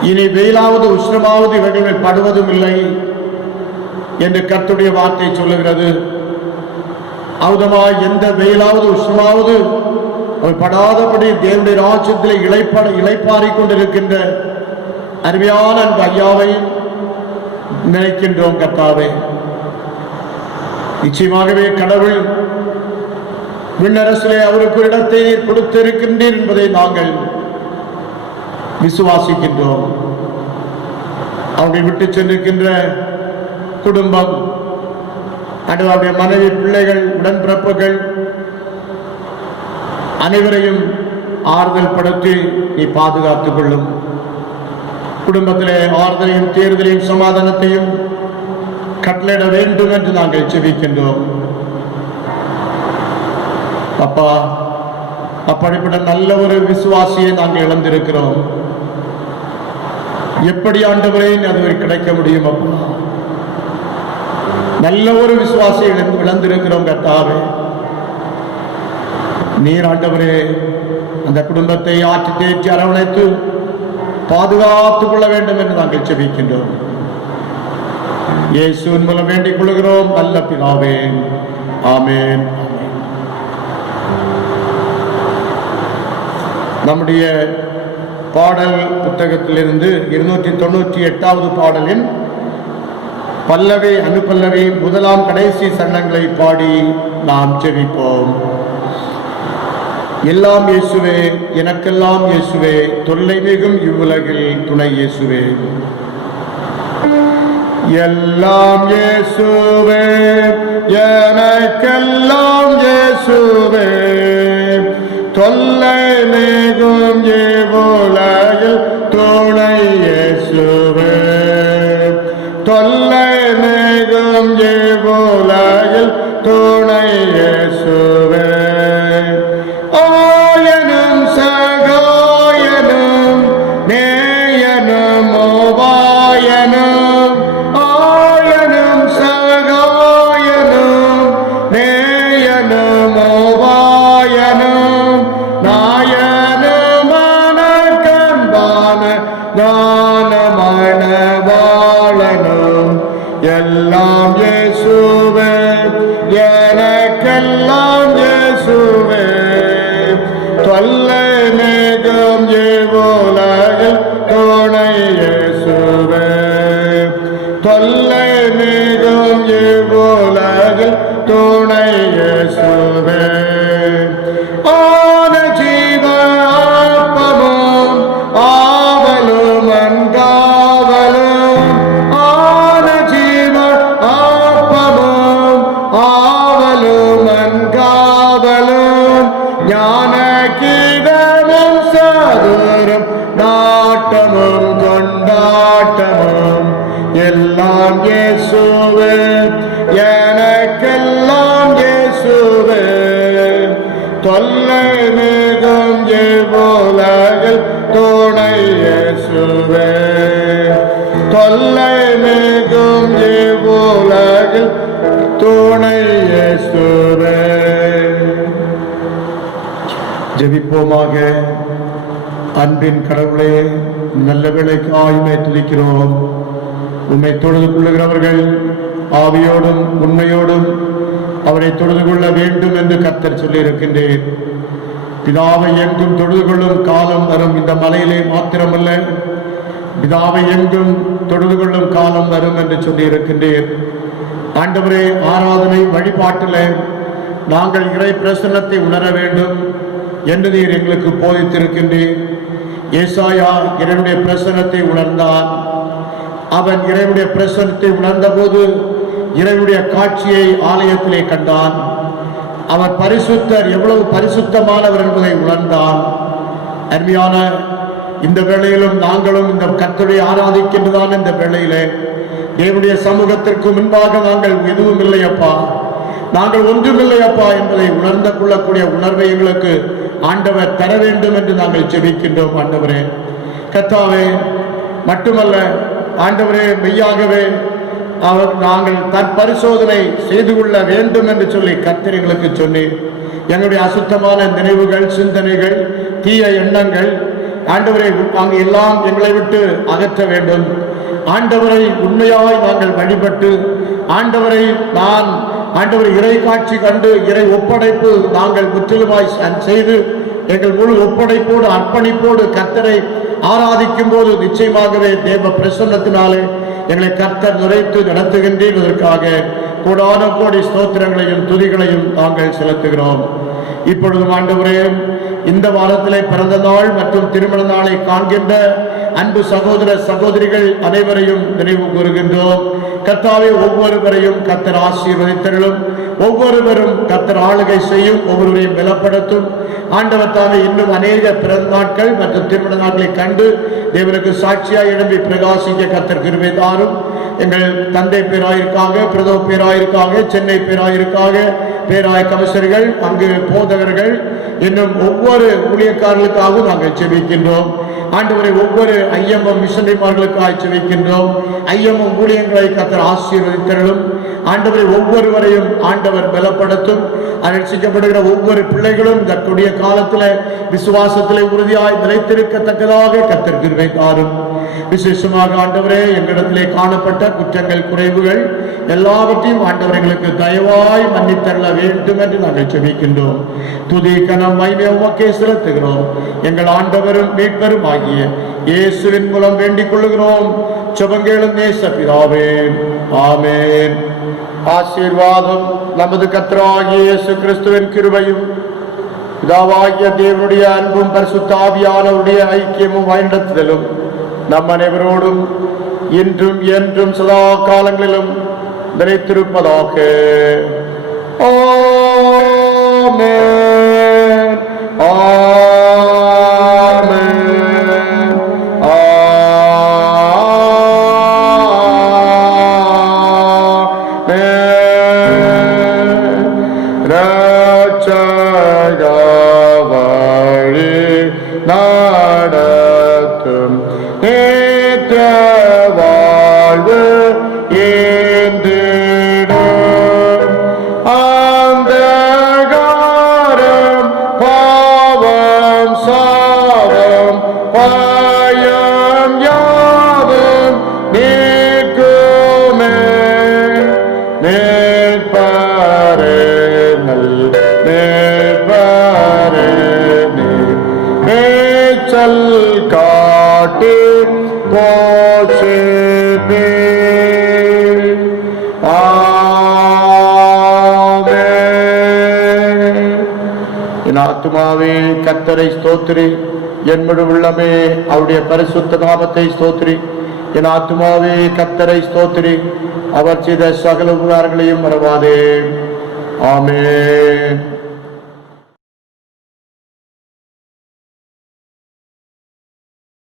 இனி வெயிலாவது உஷ்ணமாவது இவர்கள் மேல் படுவதும் இல்லை என்று கர்த்தருடைய வார்த்தை சொல்லுகிறது. அவுதமாய் எந்த வெயிலாவது உஷ்ணமாவது அவர் படாதபடி தேவனுடைய ராஜ்யத்தில் இளைப்பாறிக் கொண்டிருக்கின்ற அருமையான அன்பு ஐயாவை நினைக்கின்றோம். கர்த்தாவே, நிச்சயமாகவே கடவுள் விண்ணரசிலே அவருக்கு ஒரு இடத்தை கொடுத்திருக்கின்றீர் என்பதை நாங்கள் விசுவாசிக்கின்றோம். அவர்கள் விட்டு சென்றிருக்கின்ற குடும்பம், அவருடைய மனைவி, பிள்ளைகள், உடன்பிறப்புகள் அனைவரையும் ஆறுதல் படுத்தி நீ பாதுகாத்துக் கொள்ளும். குடும்பத்திலே ஆறுதலையும் தேர்தலையும் சமாதானத்தையும் கட்டளையிட வேண்டும் என்று நாங்கள் செபிக்கின்றோம். அப்பா, அப்படிப்பட்ட நல்ல ஒரு விசுவாசியை நாங்கள் இழந்திருக்கிறோம். எப்படி ஆண்டவரே அது கிடைக்க முடியும்? அப்பா, நல்ல ஒரு விசுவாசியை இழந்திருக்கிறோம். கர்த்தாவே, நீர் ஆண்டவரே அந்த குடும்பத்தை ஆற்றி தேற்றி அரவணைத்து பாதுகாத்துக் கொள்ள வேண்டும் என்று நாங்கள் செபிக்கின்றோம். இயேசுவின் மூலம் வேண்டிக் கொள்கிறோம் நல்ல பிதாவே, ஆமென். நம்முடைய பாடல் புத்தகத்திலிருந்து 298வது பாடலின் பல்லவி அனுப்பல்லவி முதலாம் கடைசி சரணங்களை பாடி நாம் ஜெபிப்போம். எல்லாம் இயேசுவே, எனக்கெல்லாம் இயேசுவே, தொல்லை மிகும் இவ்வுலகில் துணை இயேசுவே. எல்லாம் இயேசுவே, எனக்கெல்லாம் இயேசுவே, தொல்லை மிகும் இவ்வுலகில் துணை இயேசுவே. தொல்லை மிகும் இவ்வுலகில் துணை இயேசுவே. ஆயனும் சகாயனும் நேயனும் ஓவாயனும், ஆயனும் சகாயனும் நேயனும் ஓவாயனும், நாயனுமான கண்பான ஞானமான வாழனும். எல்லாம் இயேசுவே, எனக்கெல்லாம் இயேசுவே, தொல்லை மிகும் இவ்வுலகில் துணை இயேசுவே. தொல்லை மிகும் இவ்வுலகில் துணை இயேசுவே. ஆன ஜீவ ஆத்மமும் ஆவலும் அன்காவலும், ஆன ஜீவ ஆத்மமும் ஆவலும் அன்காவலும், ஞான கீதமும் சாதுரம் நாட்டமும் கொண்டாட்டமும். எல்லாம் இயேசுவே, எனக்கெல்லாம் இயேசுவே, தொல்லை மிகும் இவ்வுலகில் துணை இயேசுவே. தொல்லை மிகும் இவ்வுலகில் துணை இயேசுவே. ஜெபிப்போமாக. அன்பின் கடவுளே, நல்ல வேளைக்காய் உம்மை துதிக்கிறோம். உம்மை தொழுது கொள்ளுகிறவர்கள் ஆவியோடும் உண்மையோடும் அவரை தொழுது கொள்ள வேண்டும் என்று கர்த்தர் சொல்லியிருக்கின்றேன். பிதாவை எங்கும் தொழுது கொள்ளும் காலம் வரும். இந்த மலையிலே மாத்திரமல்ல, பிதாவை எங்கும் தொழுது கொள்ளும் காலம் வரும் என்று சொல்லியிருக்கின்றேன். ஆண்டவரே, ஆராதனை வழிபாட்டில் நாங்கள் இறை பிரசன்னத்தை உணர வேண்டும் என்று நீர் எங்களுக்கு போதித்திருக்கின்றீர். ஏசாயா இறைவனுடைய பிரசன்னத்தை உணர்ந்தான். அவன் இறைவனுடைய பிரசன்னத்தை உணர்ந்த போது இறைவனுடைய காட்சியை ஆலயத்திலே கண்டான். அவர் பரிசுத்தர், எவ்வளவு பரிசுத்தமானவர் என்பதை உணர்ந்தான். அருமையான இந்த வேளையிலும் நாங்களும் இந்த கர்த்தரை ஆராதிக்கின்றதான இந்த வேளையிலே தேவனுடைய சமூகத்திற்கு முன்பாக நாங்கள் எதுவும் இல்லையப்பா, நாங்கள் ஒன்றுமில்லையப்பா என்பதை உணர்ந்து கொள்ளக்கூடிய உணர்வை எங்களுக்கு ஆண்டவர் தர வேண்டும் என்று நாங்கள் ஜெபிக்கின்றோம். ஆண்டவரே, கர்த்தாவே, மட்டுமல்ல ஆண்டவரே, மெய்யாகவே நாங்கள் தற்பரிசோதனை செய்து கொள்ள வேண்டும் என்று சொல்லி கர்த்தர் எங்களுக்கு சொன்னீர். எங்களுடைய அசுத்தமான நினைவுகள், சிந்தனைகள், தீய எண்ணங்கள் ஆண்டவரை அங்கு எல்லாம் எங்களை விட்டு அகற்ற வேண்டும். ஆண்டவரை உண்மையாய் நாங்கள் வழிபட்டு ஆண்டவரை இறை காட்சி கண்டு இறை ஒப்படைப்பு நாங்கள் முற்றிலுமாய் செய்து எங்கள் முழு ஒப்படைப்போடு அர்ப்பணிப்போடு கர்த்தரை ஆராதிக்கும் போது நிச்சயமாகவே தேவ பிரசன்னத்தினாலே எங்களை கர்த்தர் நிறைத்து நடத்துகின்றேன். இதற்காக கோடான கோடி ஸ்தோத்திரங்களையும் துதிகளையும் நாங்கள் செலுத்துகிறோம். இப்பொழுதும் ஆண்டவரே, இந்த வாரத்திலே பிறந்த நாள் மற்றும் திருமண நாளை காண்கின்ற அன்பு சகோதர சகோதரிகள் அனைவரையும் நினைவு கூறுகின்றோம். கர்த்தாவே, ஒவ்வொருவரையும் கர்த்தர் ஆசீர்வதித்தருளும். ஒவ்வொருவரும் கர்த்தர் ஆளுகை செய்யும், ஒவ்வொருவரையும் பலப்படுத்தும். ஆண்டவர் தாமே இன்னும் அநேக பிறந்த நாட்கள் மற்றும் திருமண நாட்களை கண்டு தேவனுக்கு சாட்சியாய் எழும்பி பிரகாசிக்க கர்த்தர் கிருபை தாரும். எங்கள் தந்தை பேராயிருக்காக, பிரதம பேராயிருக்காக, சென்னை பேராயிருக்காக, பேராய கமிஷனர்கள், அங்கு போதகர்கள், இன்னும் ஒவ்வொரு ஊழியக்காரர்களுக்காகவும் நாங்கள் செபிக்கின்றோம். ஆண்டவரை ஒவ்வொரு ஐஎம்எம் மிஷனரிமார்களுக்காக செபிக்கின்றோம். ஐஎம்எம் ஊழியங்களை கர்த்தர் ஆசீர்வதித்தருளும். ஆண்டவரை ஒவ்வொருவரையும் ஆண்டவர் பலப்படுத்தும். ரட்சிக்கப்படுகிற ஒவ்வொரு பிள்ளைகளும் இந்த கொடிய காலத்தில் விசுவாசத்திலே உறுதியாய் நிலைத்திருக்கத்தக்கதாக கர்த்தர் கிருபை தாரும். விசேஷமாக ஆண்டவரே, எங்களிடத்திலே காணப்பட்ட குற்றங்கள், குறைவுகள் எல்லாவற்றையும் ஆண்டவர் எங்களுக்கு தயவாய் மன்னித்தருள வேண்டும் என்று நாங்கள் செபிக்கின்றோம். துதி கனம் மகிமை உமக்கே செலுத்துகிறோம். எங்கள் ஆண்டவரும் மீட்பரும் ஆகிய இயேசுவின் மூலம் வேண்டிக் கொள்ளுகிறோம். ஜெபங்களும் நேச பிதாவே, ஆமென். ஆசீர்வாதம் நமது கர்த்தராகிய இயேசு கிறிஸ்துவின் கிருபையும் பிதாவாகிய தேவனுடைய அன்பும் பரிசுத்த ஆவியானவருடைய ஐக்கியமும் வழிநடத்துதலும் நம் அனைவரோடும் இன்றும் என்றும் சதா காலங்களிலும் நிலைத்திருப்பதாக. ஆமென். ஆமென். ஆமென். ரட்சக வழி நடத்தும் நேற்ற வாழ்வு ஏந்திடும் அந்தகாரம் பாவம் சாவம் பயம் யாவும் நீக்குமே. நேர்பரே நல் நேர்பரே மேய்ச்சல் காட்டு போஷிப்பே. ஆமென். என் ஆத்துமாவே கர்த்தரை ஸ்தோத்திரி, என் முழு உள்ளமே அவருடைய பரிசுத்த நாமத்தை ஸ்தோத்திரி. என் ஆத்துமாவே கர்த்தரை ஸ்தோத்திரி, அவர் செய்த சகல உபகாரங்களையும் மறவாதே. ஆமென்.